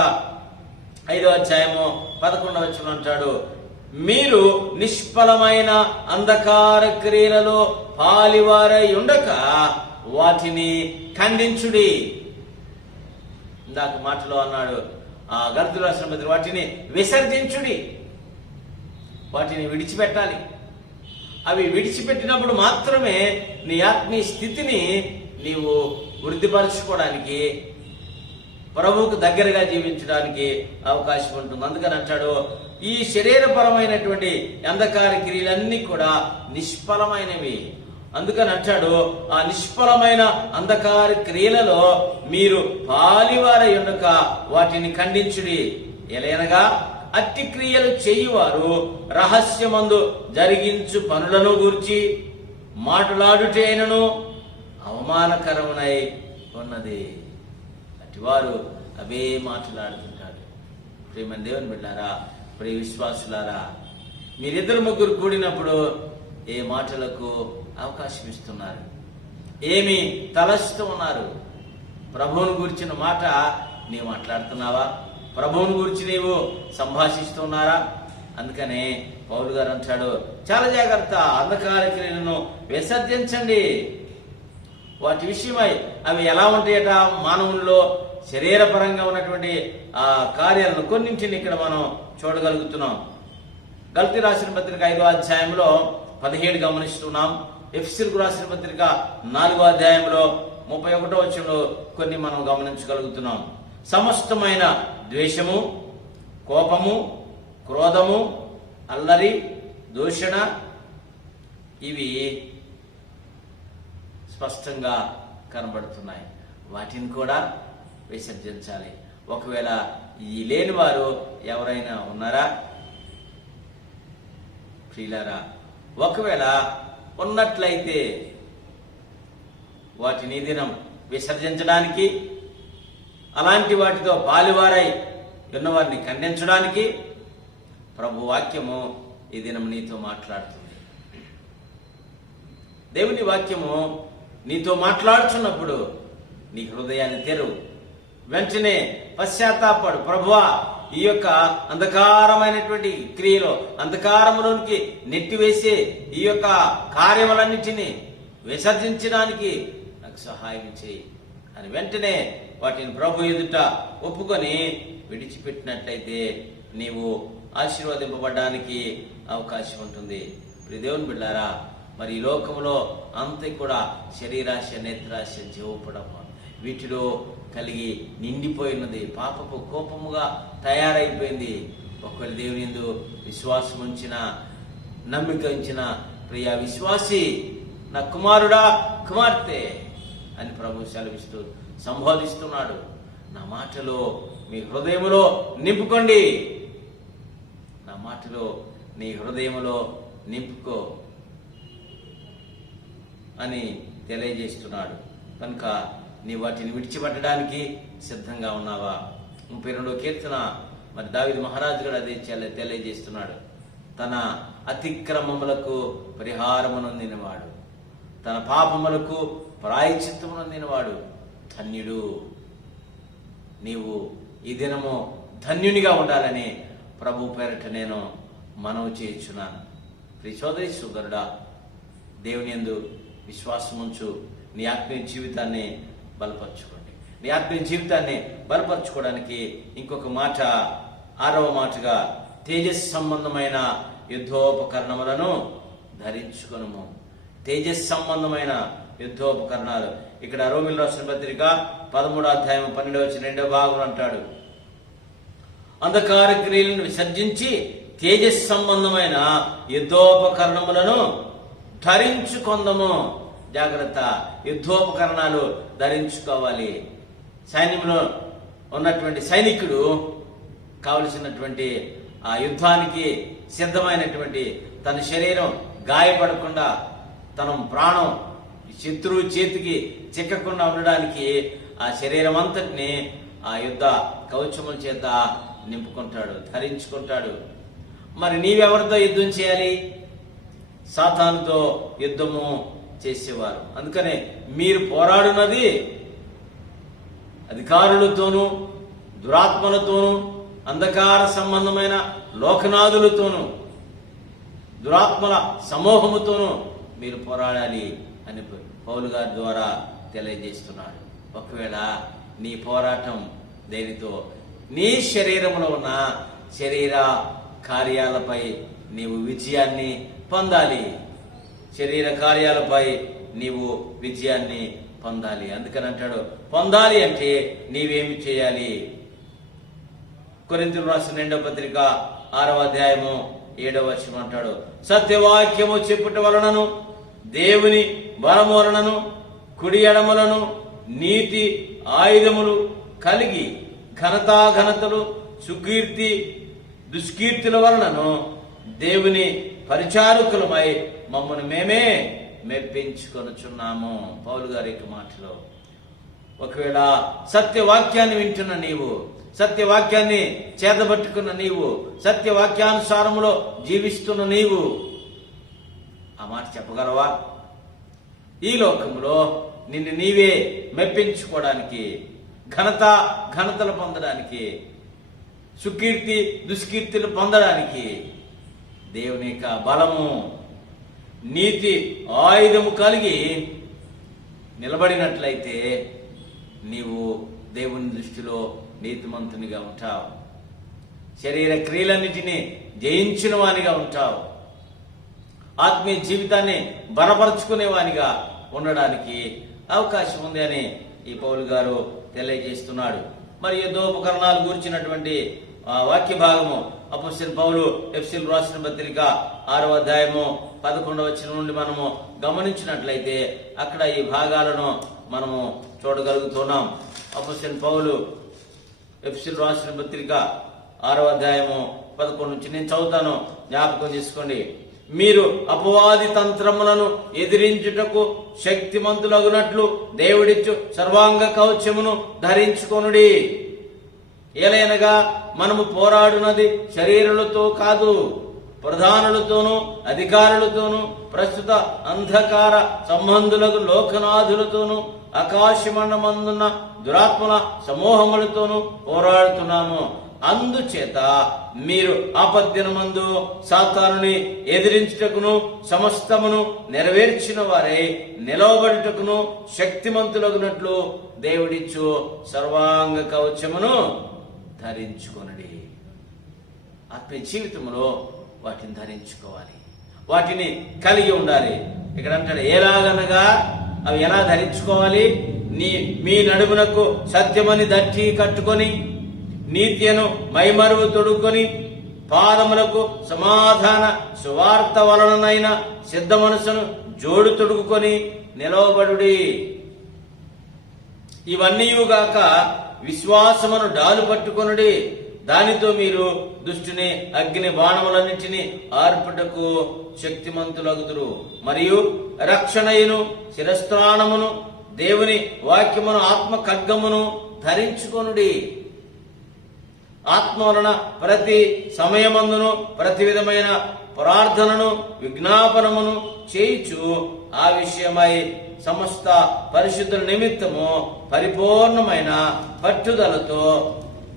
5వ అధ్యాయము 11వ వచనం అంటాడు, మీరు నిష్ఫలమైన అంధకార క్రియలలో పాలివారై ఉండక వాటిని ఖండించుడి. ఇందాక మాటలో అన్నాడు గళతీయులకు రాసిన పత్రిక, వాటిని విసర్జించుడి, వాటిని విడిచిపెట్టాలి. అవి విడిచిపెట్టినప్పుడు మాత్రమే నీ ఆత్మీయ స్థితిని నీవు వృద్ధిపరచుకోవడానికి, ప్రభువుకు దగ్గరగా జీవించడానికి అవకాశం ఉంటుంది. అందుకని అంటాడు, ఈ శరీరపరమైనటువంటి అంధకార క్రియలన్నీ కూడా నిష్ఫలమైనవి. అందుకని అంటాడు, ఆ నిష్ఫలమైన అంధకార క్రియలలో మీరు పాలివారై ఉండక వాటిని ఖండించుడి. ఎలయనగా అట్టి క్రియలు చేయువారు రహస్యమందు జరిగించు పనులను గూర్చి మాట్లాడుటైనను అవమానకరమునై ఉన్నది. అటివారు అవే మాట్లాడుతుంటాడు. ప్రియమైన దేవుని బిడ్డారా, ప్రియ విశ్వాసులారా, మీరిద్దరు ముగ్గురు కూడినప్పుడు ఏ మాటలకు అవకాశం ఇస్తున్నారు? ఏమి తలస్తూ ఉన్నారు? ప్రభువుని గురించిన మాట నీవు మాట్లాడుతున్నావా? ప్రభువుని గురించి నీవు సంభాషిస్తున్నారా? అందుకనే పౌలు గారు అంటాడు, చాలా జాగ్రత్త, అంధకార క్రియలను విసర్జించండి. వాటి విషయమై అవి ఎలా ఉంటాయట? మానవుల్లో శరీరపరంగా ఉన్నటువంటి ఆ కార్యాలను కొన్నింటిని ఇక్కడ మనం చూడగలుగుతున్నాం. గళతీయులకు రాసిన పత్రిక 5వ అధ్యాయంలో 17 గమనిస్తున్నాం. ఎఫెసీయులకు రాసిన పత్రిక 4వ అధ్యాయంలో 31వ వచనంలో కొన్ని మనం గమనించగలుగుతున్నాం. సమస్తమైన ద్వేషము, కోపము, క్రోధము, అల్లరి, దూషణ ఇవి స్పష్టంగా కనబడుతున్నాయి. వాటిని కూడా విసర్జించాలి. ఒకవేళ ఈ లేని వారు ఎవరైనా ఉన్నారా ప్రియులారా? ఒకవేళ ఉన్నట్లయితే వాటిని ఈ దినం విసర్జించడానికి, అలాంటి వాటితో పాలువారై ఉన్నవారిని ఖండించడానికి ప్రభు వాక్యము ఈ దినం నీతో మాట్లాడుతుంది. దేవుని వాక్యము నీతో మాట్లాడుతున్నప్పుడు నీ హృదయాన్ని తెరువు. వెంటనే పశ్చాత్తాపడు. ప్రభువా, ఈ యొక్క అంధకారమైనటువంటి క్రియలో అంధకారములోనికి నెట్టివేసే ఈ యొక్క కార్యములన్నిటినీ విసర్జించడానికి నాకు సహాయం చేయి అని వెంటనే వాటిని ప్రభు ఎదుట ఒప్పుకొని విడిచిపెట్టినట్లయితే నీవు ఆశీర్వదింపబడడానికి అవకాశం ఉంటుంది. దేవుని బిడ్డారా, మరి ఈ లోకంలో అంతే కూడా శరీరాశ, నేత్రాశ, జీవపడము వీటిలో కలిగి నిండిపోయినది. పాపపు కోపముగా తయారైపోయింది. ఒకవేళ దేవుని యందు విశ్వాసం ఉంచిన, నమ్మిక ఉంచిన ప్రియ విశ్వాసి, నా కుమారుడా, కుమార్తె అని ప్రభు సెలవిస్తూ సంబోధిస్తున్నాడు. నా మాటలో మీ హృదయములో నింపుకోండి. నా మాటలో నీ హృదయములో నింపుకో అని తెలియజేస్తున్నాడు. కనుక నీ వాటిని విడిచిపెట్టడానికి సిద్ధంగా ఉన్నావా? 32వ కీర్తన మరి దావీదు మహారాజు కూడా అదే తెలియజేస్తున్నాడు. తన అతిక్రమములకు పరిహారమునొందినవాడు, తన పాపములకు ప్రాయశ్చిత్తమునొందినవాడు ధన్యుడు. నీవు ఈ దినము ధన్యునిగా ఉండాలని ప్రభు పేరట నేను మనవి చేయుచున్నాను. ప్రియ సోదరి సోదరుడా, దేవుని యందు విశ్వాసముంచు. నీ ఆత్మీయ జీవితాన్ని బలపరచుకోండి. నీ ఆత్మీయ జీవితాన్ని బలపరచుకోవడానికి ఇంకొక మాట, 6వ మాటగా తేజస్ సంబంధమైన యుద్ధోపకరణములను ధరించుకొనుము. తేజస్ సంబంధమైన యుద్ధోపకరణాలు. ఇక్కడ రోమీయులకు రాసిన పత్రిక 13వ అధ్యాయం 12వ వచనం 2వ భాగం అంటాడు, అంధకార క్రియలను విసర్జించి తేజస్ సంబంధమైన యుద్ధోపకరణములను ధరించుకొందము. జాగ్రత్త, యుద్ధోపకరణాలు ధరించుకోవాలి. సైన్యంలో ఉన్నటువంటి సైనికుడు కావలసినటువంటి ఆ యుద్ధానికి సిద్ధమైనటువంటి తన శరీరం గాయపడకుండా, తన ప్రాణం శత్రువు చేతికి చిక్కకుండా ఉండడానికి ఆ శరీరం అంతటిని ఆ యుద్ధ కవచముల చేత నింపుకుంటాడు, ధరించుకుంటాడు. మరి నీవెవరితో యుద్ధం చేయాలి? సాతానుతో యుద్ధము చేసేవారు. అందుకనే మీరు పోరాడున్నది అధికారులతోనూ, దురాత్మలతోనూ, అంధకార సంబంధమైన లోకనాథులతోనూ, దురాత్మల సమూహముతోనూ మీరు పోరాడాలి అని పౌలు గారి ద్వారా తెలియజేస్తున్నాడు. ఒకవేళ నీ పోరాటం దేనితో? నీ శరీరంలో ఉన్న శరీర కార్యాలపై నీవు విజయాన్ని పొందాలి. శరీర కార్యాలపై నీవు విజయాన్ని పొందాలి. అందుకని అంటాడు, పొందాలి అంటే నీవేమి చేయాలి? కొరింథీయులకు రాసిన 2వ పత్రిక 6వ అధ్యాయము 7వ వచనం అంటాడు, సత్యవాక్యము చెప్పుట వలనను, దేవుని బలము వలనను, కుడి ఎడములను నీతి ఆయుధములు కలిగి ఘనతాఘనతలు, సుకీర్తి దుష్కీర్తుల వలనను దేవుని పరిచారకులమై మమ్మల్ని మేమే మెప్పించుకొనుచున్నాము. పౌలు గారి యొక్క మాటలో, ఒకవేళ సత్యవాక్యాన్ని వింటున్న నీవు, సత్యవాక్యాన్ని చేతబట్టుకున్న నీవు, సత్యవాక్యానుసారములో జీవిస్తున్న నీవు ఆ మాట చెప్పగలవా? ఈ లోకంలో నిన్ను నీవే మెప్పించుకోవడానికి, ఘనతలు పొందడానికి, సుకీర్తి దుష్కీర్తులు పొందడానికి దేవుని యొక్క బలము, నీతి ఆయుధము కలిగి నిలబడినట్లయితే నీవు దేవుని దృష్టిలో నీతిమంతునిగా ఉంటావు. శరీర క్రియలన్నిటినీ జయించిన వానిగా ఉంటావు. ఆత్మీయ జీవితాన్ని బలపరుచుకునేవానిగా ఉండడానికి అవకాశం ఉంది అని ఈ పౌలు గారు తెలియజేస్తున్నాడు. మరి యుద్ధోపకరణాలు గురించినటువంటి వాక్య భాగము అపొస్తలుడైన పౌలు ఎఫెసీయులకు రాసిన పత్రిక 6వ అధ్యాయము 11వ వచనం నుండి మనము గమనించినట్లయితే అక్కడ ఈ భాగాలను మనము చూడగలుగుతున్నాం. అపొస్తలుడైన పౌలు ఎఫెసీయులకు రాసిన పత్రిక 6వ అధ్యాయము 11 నుంచి నేను చదువుతాను, జ్ఞాపకం చేసుకోండి. మీరు అపవాది తంత్రములను ఎదిరించుటకు శక్తిమంతులగునట్లు దేవుడిచ్చు సర్వాంగ కవచమును ధరించుకొనుడి. ఏలైనగా మనము పోరాడునది శరీరులతో కాదు, ప్రధానులతోనూ అధికారులతోనూ ప్రస్తుత అంధకార సంబంధులకు లోకనాథులతోనూ ఆకాశమండమందున్న దురాత్మల సమూహములతోనూ పోరాడుతున్నాము. అందుచేత మీరు ఆపద్దినమందు సాతానుని ఎదిరించుటకును సమస్తమును నెరవేర్చిన వారై నిలవబడుటకును శక్తిమంతులగునట్లు దేవుడిచ్చు సర్వాంగ కవచమును ధరించుకొనుడి. ఆత్మీయ జీవితంలో వాటిని ధరించుకోవాలి, వాటిని కలిగి ఉండాలి. ఇక్కడ అంటాడు, ఎలాగనగా అవి ఎలా ధరించుకోవాలి? మీ నడుమునకు సత్యమని దట్టి కట్టుకొని, నీతియను మైమరువు తొడుక్కొని, పాదములకు సమాధాన సువార్త వలననైన సిద్ధ మనసును జోడు తొడుగుకొని నిలవబడుడి. ఇవన్నీయుగాక విశ్వాసమును డాలు పట్టుకొనుడి. దానితో మీరు దుష్టుని అగ్ని బాణములన్నింటినీ ఆర్పుటకు శక్తిమంతులగుదురు. మరియు రక్షణయును శిరస్త్రాణమును దేవుని వాక్యమును ఆత్మ ఖడ్గమును ధరించుకొనుడి. ఆత్మ వలన ప్రతి సమయమందును ప్రతి విధమైన ప్రార్థనను విజ్ఞాపనమును చేయుచు ఆ విషయమై సమస్త పరిశుద్ధుల నిమిత్తము పరిపూర్ణమైన పట్టుదలతో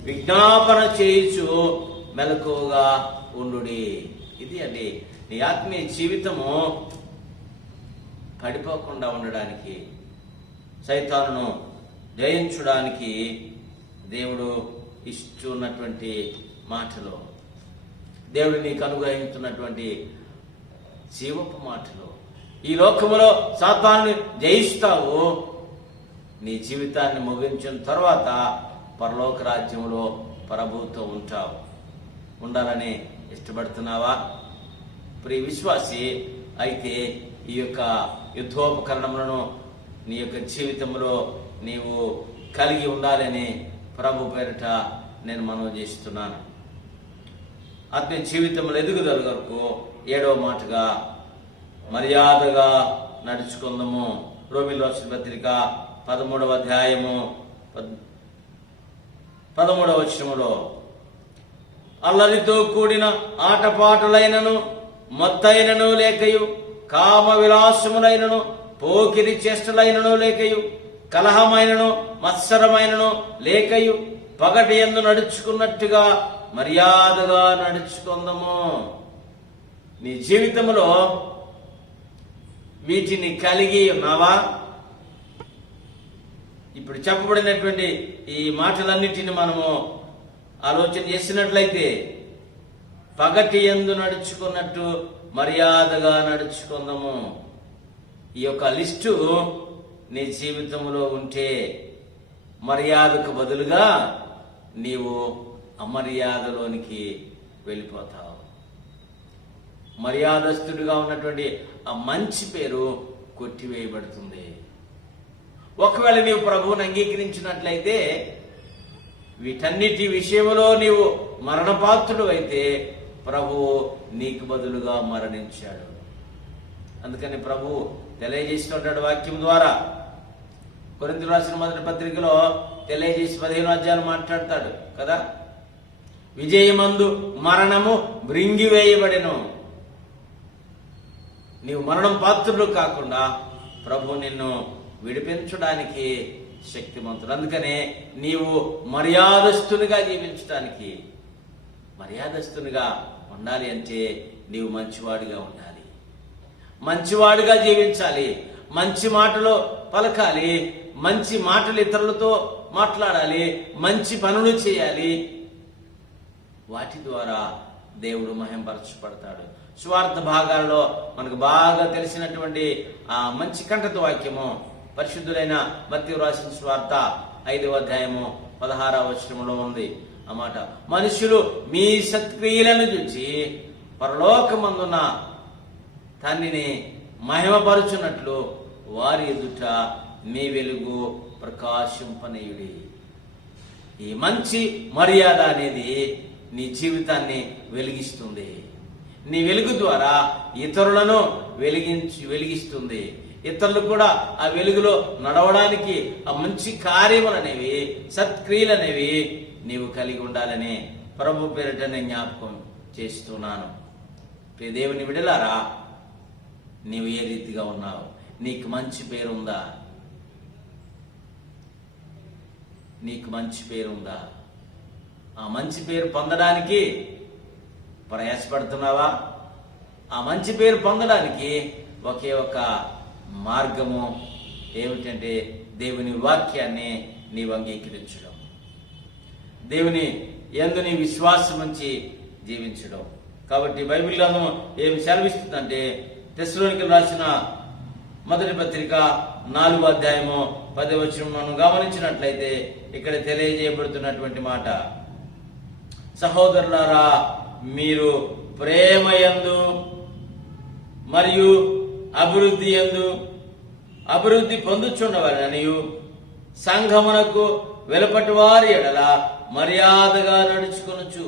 విజ్ఞాపన చేయుచు మెలకువగా ఉండుడి. ఇది అండి నీ ఆత్మీయ జీవితము పడిపోకుండా ఉండడానికి, సైతానును జయించడానికి దేవుడు ఇస్తున్నటువంటి మాటలు, దేవుడు నీకు అనుగ్రహిస్తున్నటువంటి జీవపు మాటలు. ఈ లోకములో సాతానుని జయిస్తావు, నీ జీవితాన్ని ముగించిన తర్వాత పరలోక రాజ్యంలో ప్రభువుతో ఉంటావు. ఉండాలని ఇష్టపడుతున్నావా? ప్రియ విశ్వాసి, అయితే ఈ యొక్క యుద్ధోపకరణములను నీ యొక్క జీవితంలో నీవు కలిగి ఉండాలని ప్రభు పేరిట నేను మనవి చేస్తున్నాను. ఆత్మీయ జీవితంలో ఎదుగుదల వరకు 7వ మాటగా మర్యాదగా నడుచుకుందాము. రోమీయులకు రాసిన పత్రిక 13వ అధ్యాయము 13వ వచనములో అల్లరితో కూడిన ఆటపాటలైనను, మత్తైనను లేకయు, కామ విలాసములైనను, పోకిరి చేష్టలైనను లేకయు, కలహమైనను మత్సరమైనను లేకయు, పగటి యందు నడుచుకున్నట్టుగా మర్యాదగా నడుచుకుందాము. నీ జీవితంలో వీటిని కలిగి ఉన్నావా? ఇప్పుడు చెప్పబడినటువంటి ఈ మాటలన్నిటిని మనము ఆలోచన చేసినట్లయితే, పగటి యందు నడుచుకున్నట్టు మర్యాదగా నడుచుకుందాము. ఈ యొక్క లిస్టు నీ జీవితంలో ఉంటే మర్యాదకు బదులుగా నీవు అమర్యాదలోనికి వెళ్ళిపోతావు. మర్యాదస్తుడిగా ఉన్నటువంటి ఆ మంచి పేరు కొట్టివేయబడుతుంది. ఒకవేళ నీవు ప్రభువుని అంగీకరించినట్లయితే, వీటన్నిటి విషయంలో నీవు మరణపాత్రుడు అయితే ప్రభువు నీకు బదులుగా మరణించాడు. అందుకని ప్రభువు తెలియజేసినటువంటి వాక్యం ద్వారా కొరింథీయులకు రాసిన మొదటి పత్రికలో తెలియజేసి 15వ అధ్యాయం మాట్లాడతాడు కదా. విజయమందు మరణము మృంగివేయబడెను. నీవు మరణం పాత్రుడు కాకుండా ప్రభు నిన్ను విడిపించడానికి శక్తిమంతుడు. అందుకనే నీవు మర్యాదస్తునిగా జీవించడానికి, మర్యాదస్తునిగా ఉండాలి అంటే నీవు మంచివాడిగా ఉండాలి, మంచివాడిగా జీవించాలి, మంచి మాటలు పలకాలి, మంచి మాటలు ఇతరులతో మాట్లాడాలి, మంచి పనులు చేయాలి. వాటి ద్వారా దేవుడు మహింపరచబడతాడు. స్వార్థ భాగాల్లో మనకు బాగా తెలిసినటువంటి ఆ మంచి కంఠత వాక్యము పరిశుద్ధులైన మత్తయి రాసిన స్వార్థ 5వ అధ్యాయము 16వ వచనంలో ఉంది. ఆ మాట, మనుషులు మీ సత్క్రియలను చూచి పరలోకమందున్న తండ్రిని మహిమపరుచున్నట్లు వారి ఎదుట మీ వెలుగు ప్రకాశింపనీయుడి. ఈ మంచి మర్యాద అనేది నీ జీవితాన్ని వెలిగిస్తుంది. నీ వెలుగు ద్వారా ఇతరులను వెలిగిస్తుంది. ఇతరులు కూడా ఆ వెలుగులో నడవడానికి ఆ మంచి కార్యములు అనేవి, సత్క్రియలు అనేవి నీవు కలిగి ఉండాలని ప్రభు పేరిట నేను జ్ఞాపకం చేస్తున్నాను. ప్రియ దేవుని విడలారా, నీవు ఏ రీతిగా ఉన్నావు? నీకు మంచి పేరుందా? నీకు మంచి పేరుందా? ఆ మంచి పేరు పొందడానికి ప్రయాసపడుతున్నావా? ఆ మంచి పేరు పొందడానికి ఒకే ఒక మార్గము ఏమిటంటే దేవుని వాక్యాన్ని నీవు అంగీకరించడం, దేవుని యందు నీ విశ్వాసం ఉంచి జీవించడం. కాబట్టి బైబిల్ గ్రంథం ఏమి సెలవిస్తుందంటే, తెస్సలోనికీయులకు రాసిన మొదటి పత్రిక 4వ అధ్యాయము 10వ వచనం మనం గమనించినట్లయితే ఇక్కడ తెలియజేయబడుతున్నటువంటి మాట, సహోదరులారా, మీరు ప్రేమయందు మరియు అభివృద్ధి పొందుచుండవలననియు, సంఘమునకు వెలుపటి వారి ఎడల మర్యాదగా నడుచుకొనుచు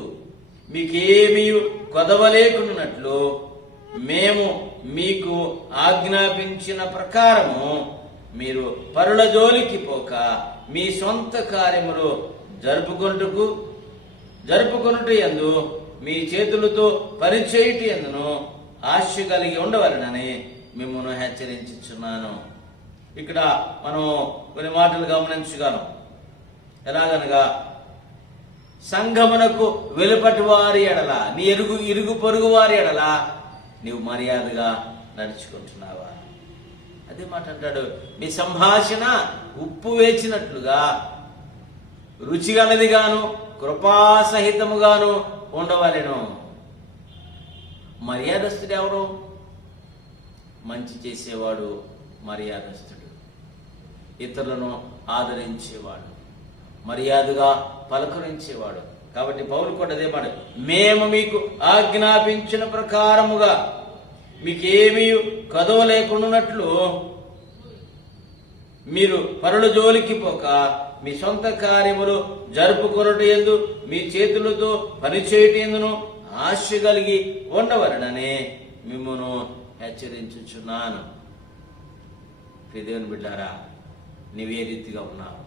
మీకేమీ కొదవ లేకున్నట్లు మేము మీకు ఆజ్ఞాపించిన ప్రకారము మీరు పరుల జోలికి పోక మీ సొంత కార్యములు జరుపుకొనుట యందు మీ చేతులతో పనిచేయుట యందును ఆశ కలిగి ఉండవలనని మిమ్మల్ని హెచ్చరించుచున్నాను. ఇక్కడ మనం కొన్ని మాటలు గమనించగలం. ఎలాగనగా, సంఘమునకు వెలుపటి వారి ఎడల, నీ ఇరుగు పొరుగు వారి ఎడల నీవు మర్యాదగా నడుచుకుంటున్నావా? అదే మాట అంటాడు, మీ సంభాషణ ఉప్పు వేచినట్లుగా రుచిగలదిగాను కృపాసహితముగాను ఉండవలెను. మర్యాదస్తుడు ఎవరు? మంచి చేసేవాడు మర్యాదస్తుడు, ఇతరులను ఆదరించేవాడు, మర్యాదగా పలకరించేవాడు. కాబట్టి పౌలు కూడా అదే మాట, మేము మీకు ఆజ్ఞాపించిన ప్రకారముగా మీకేమీ కదవ లేకుండానట్లు మీరు పరుల జోలికి పోక మీ సొంత కార్యములు జరుపుకొనుట యందు మీ చేతులతో పనిచేయుట యందును ఆశ కలిగి ఉండవలననే మిమ్మును హెచ్చరించుచున్నాను. దేవుని బిడ్డారా, నీవే రీతిగా ఉన్నావు?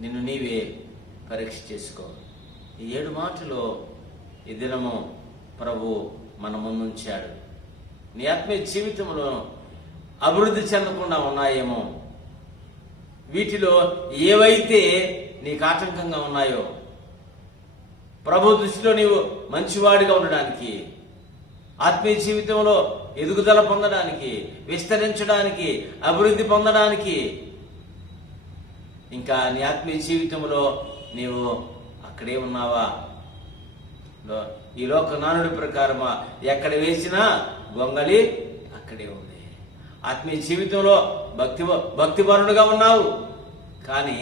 నిన్ను నీవే పరీక్ష చేసుకో. ఈ 7 మాటలు ఈ దినము ప్రభు మన ముందుంచాడు. నీ ఆత్మీయ జీవితంలో అభివృద్ధి చెందకుండా ఉన్నాయేమో, వీటిలో ఏవైతే నీకు ఆటంకంగా ఉన్నాయో ప్రభు దృష్టిలో నీవు మంచివాడిగా ఉండడానికి, ఆత్మీయ జీవితంలో ఎదుగుదల పొందడానికి, విస్తరించడానికి, అభివృద్ధి పొందడానికి, ఇంకా నీ ఆత్మీయ జీవితంలో నీవు అక్కడే ఉన్నావా? ఈ లోక నానుడి ప్రకారమా ఎక్కడ వేసినా గొంగళి అక్కడే ఉంది. ఆత్మీయ జీవితంలో భక్తిపరుడుగా ఉన్నావు, కానీ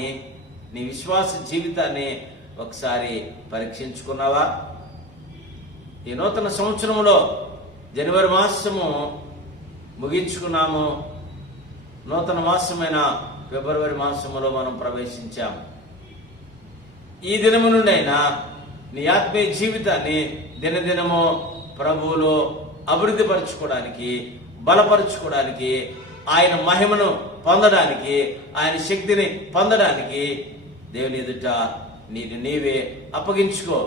నీ విశ్వాస జీవితాన్ని ఒకసారి పరీక్షించుకున్నావా? ఈ నూతన సంవత్సరంలో జనవరి మాసము ముగించుకున్నాము. నూతన మాసమైన ఫిబ్రవరి మాసములో మనం ప్రవేశించాము. ఈ దినము నుండి అయినా నీ ఆత్మీయ జీవితాన్ని దినదినము ప్రభువులో అభివృద్ధి పరచుకోవడానికి, బలపరచుకోవడానికి, ఆయన మహిమను పొందడానికి, ఆయన శక్తిని పొందడానికి దేవుని ఎదుట నీవే అప్పగించుకో.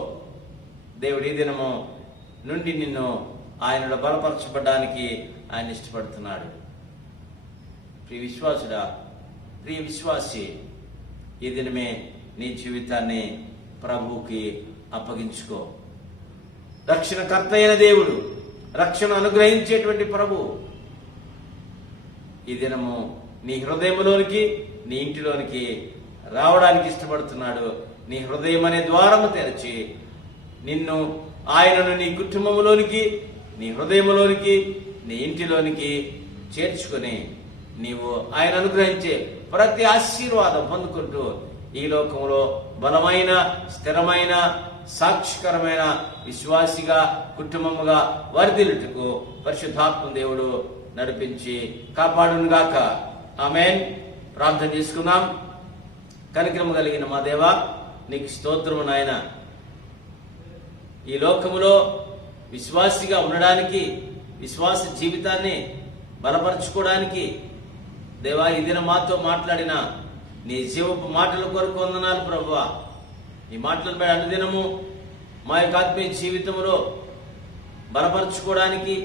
దేవుడు ఈ దినము నుండి నిన్ను ఆయనలో బలపరచబడడానికి ఆయన ఇష్టపడుతున్నాడు. ప్రియ విశ్వాసుడా, ప్రియ విశ్వాసి, ఈ దినమే నీ జీవితాన్ని ప్రభువుకి అప్పగించుకో. రక్షణకర్త అయిన దేవుడు, రక్షణ అనుగ్రహించేటువంటి ప్రభు ఈ దినము నీ హృదయంలోనికి, నీ ఇంటిలోనికి రావడానికి ఇష్టపడుతున్నాడు. నీ హృదయం అనే ద్వారము తెరచి నిన్ను, ఆయనను నీ కుటుంబంలోనికి, నీ హృదయంలోనికి, నీ ఇంటిలోనికి చేర్చుకుని నీవు ఆయన అనుగ్రహించే ప్రతి ఆశీర్వాదం పొందుకుంటూ ఈ లోకంలో బలమైన, స్థిరమైన, సాక్షికరమైన విశ్వాసిగా, కుటుంబముగా వర్ధిల్లుటకు పరిశుద్ధాత్మ దేవుడు నడిపించి కాపాడునుగాక. ఆమేన్. ప్రార్థన చేసుకుందాం. కనికరము కలిగిన మా దేవా, నీకు స్తోత్రము నాయన. ఈ లోకములో విశ్వాసిగా ఉండడానికి, విశ్వాస జీవితాన్ని బలపరచుకోవడానికి దేవా, ఈ దినం మాతో మాట్లాడిన నీ జీవపు మాటల కొరకు వందనాలు ప్రభువా. ఈ మాటలను బట్టి అనుదినము మా యొక్క ఆత్మీయ జీవితంలో బలపరచుకోవడానికి,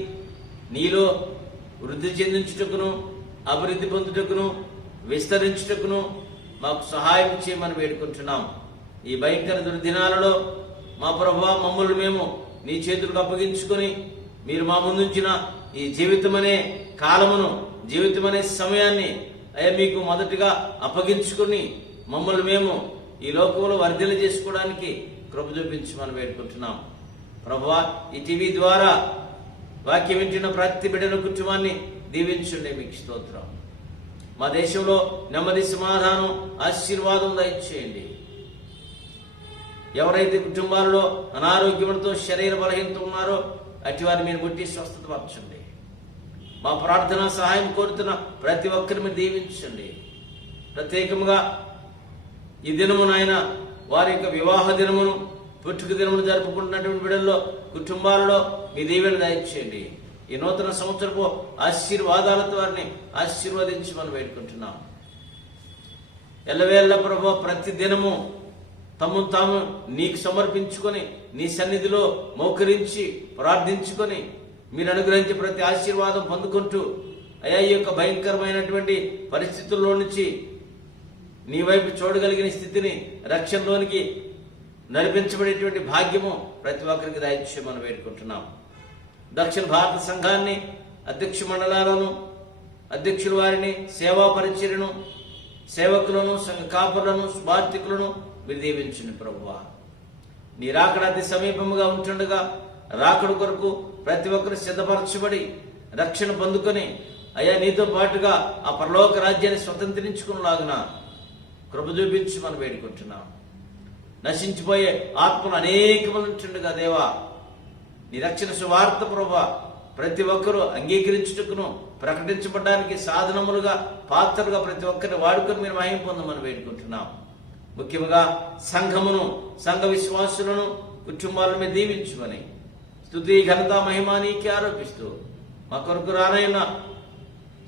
నీలో వృద్ధి చెందించుటకును, అభివృద్ధి పొందుటకును, విస్తరించుటకును మాకు సహాయం చేయమని వేడుకుంటున్నాం. ఈ భయంకర దుర్దినాలలో మా ప్రభువా, మమ్మల్ని మేము నీ చేతులకు అప్పగించుకొని మీరు మా ముందుంచిన ఈ జీవితం అనే కాలమును, జీవితం అనే సమయాన్ని అయ్యా మీకు మొదటిగా అప్పగించుకుని మమ్మల్ని మేము ఈ లోకంలో వర్ధిల్ల చేసుకోవడానికి కృప చూపించమని వేడుకుంటున్నాం. ప్రభువా, ఈ టీవీ ద్వారా వాక్యం వింటున్న ప్రతి బిడ్డల కుటుంబాన్ని దీవించండి. మీకు స్తోత్రం. మా దేశంలో నెమ్మది, సమాధానం, ఆశీర్వాదం దయచేయండి. ఎవరైతే కుటుంబాలలో అనారోగ్యములతో, శరీర బలహీనత ఉన్నారో అటు వారిని మీరు ముట్టి స్వస్థత పరచండి. మా ప్రార్థన సహాయం కోరుతున్న ప్రతి ఒక్కరిని మీరు దీవించండి. ప్రత్యేకంగా ఈ దినము నాయన వారి యొక్క వివాహ దినమును, పుట్టుక దినమును జరుపుకుంటున్నటువంటి బిడ్డల్లో, కుటుంబాలలో మీ దీవెన దయచేయండి. ఈ నూతన సంవత్సరపు ఆశీర్వాదాలతో వారిని ఆశీర్వదించమని వేడుకుంటున్నాం. ఎల్లవేళ్ళ ప్రభు ప్రతి దినము తమను తాము నీకు సమర్పించుకొని నీ సన్నిధిలో మోకరించి ప్రార్థించుకొని మీరు అనుగ్రహించే ప్రతి ఆశీర్వాదం పొందుకుంటూ అయ్యా, ఈ యొక్క భయంకరమైనటువంటి పరిస్థితుల్లో నుంచి నీ వైపు చూడగలిగిన స్థితిని, రక్షణలోనికి నడిపించబడేటువంటి భాగ్యము ప్రతి ఒక్కరికి దయచేయమని వేడుకుంటున్నాం. దక్షిణ భారత సంఘాన్ని, అధ్యక్ష మండలాలను, అధ్యక్షుల వారిని, సేవా పరిచర్యను, సేవకులను, సంఘ కాపులను, స్వార్థికులను మీరు దీవించండి ప్రభువా. నీ రాకడ అతి సమీపముగా ఉంటుండగా రాకడ కొరకు ప్రతి ఒక్కరు సిద్ధపరచబడి రక్షణ పొందుకొని అయ్యా నీతో పాటుగా ఆ పరలోక రాజ్యాన్ని స్వతంత్రించుకునేలాగున కృప చూపించమని వేడుకుంటున్నాం. నశించిపోయే ఆత్మలు అనేకమంది ఉంటుండగా దేవా, నీ రక్షణ సువార్త ప్రభువా ప్రతి ఒక్కరూ అంగీకరించుటకును, ప్రకటించబడడానికి సాధనములుగా, పాత్రలుగా ప్రతి ఒక్కరిని వాడుకొని మీరు మహిమ పొందమని వేడుకుంటున్నాం. ముఖ్యంగా సంఘమును, సంఘ విశ్వాసులను, కుటుంబాలను మీరు దీవించమని స్తుతి, ఘనత, మహిమ నీకే ఆరోపిస్తూ మా కొరకు రానైన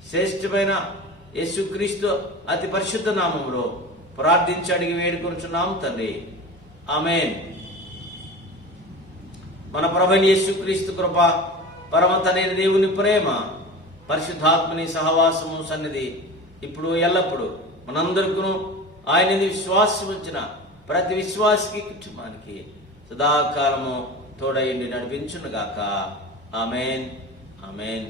శ్రేష్టమైన యేసుక్రీస్తు అతి పరిశుద్ధ నామములో ప్రార్థించి అడిగి వేడుకొనుచున్నాం తండ్రి. ఆమేన్. మన ప్రభువైన యేసుక్రీస్తు కృప, పరమ తండ్రి దేవుని ప్రేమ, పరిశుద్ధాత్మని సహవాసము సన్నిధి ఇప్పుడు ఎల్లప్పుడు మనందరికీ ఆయన విశ్వాసం ఉంచిన ప్రతి విశ్వాసికి కుటుంబానికి సదాకాలము తోడయండి నడిపించునుగాక. ఆమేన్, ఆమేన్.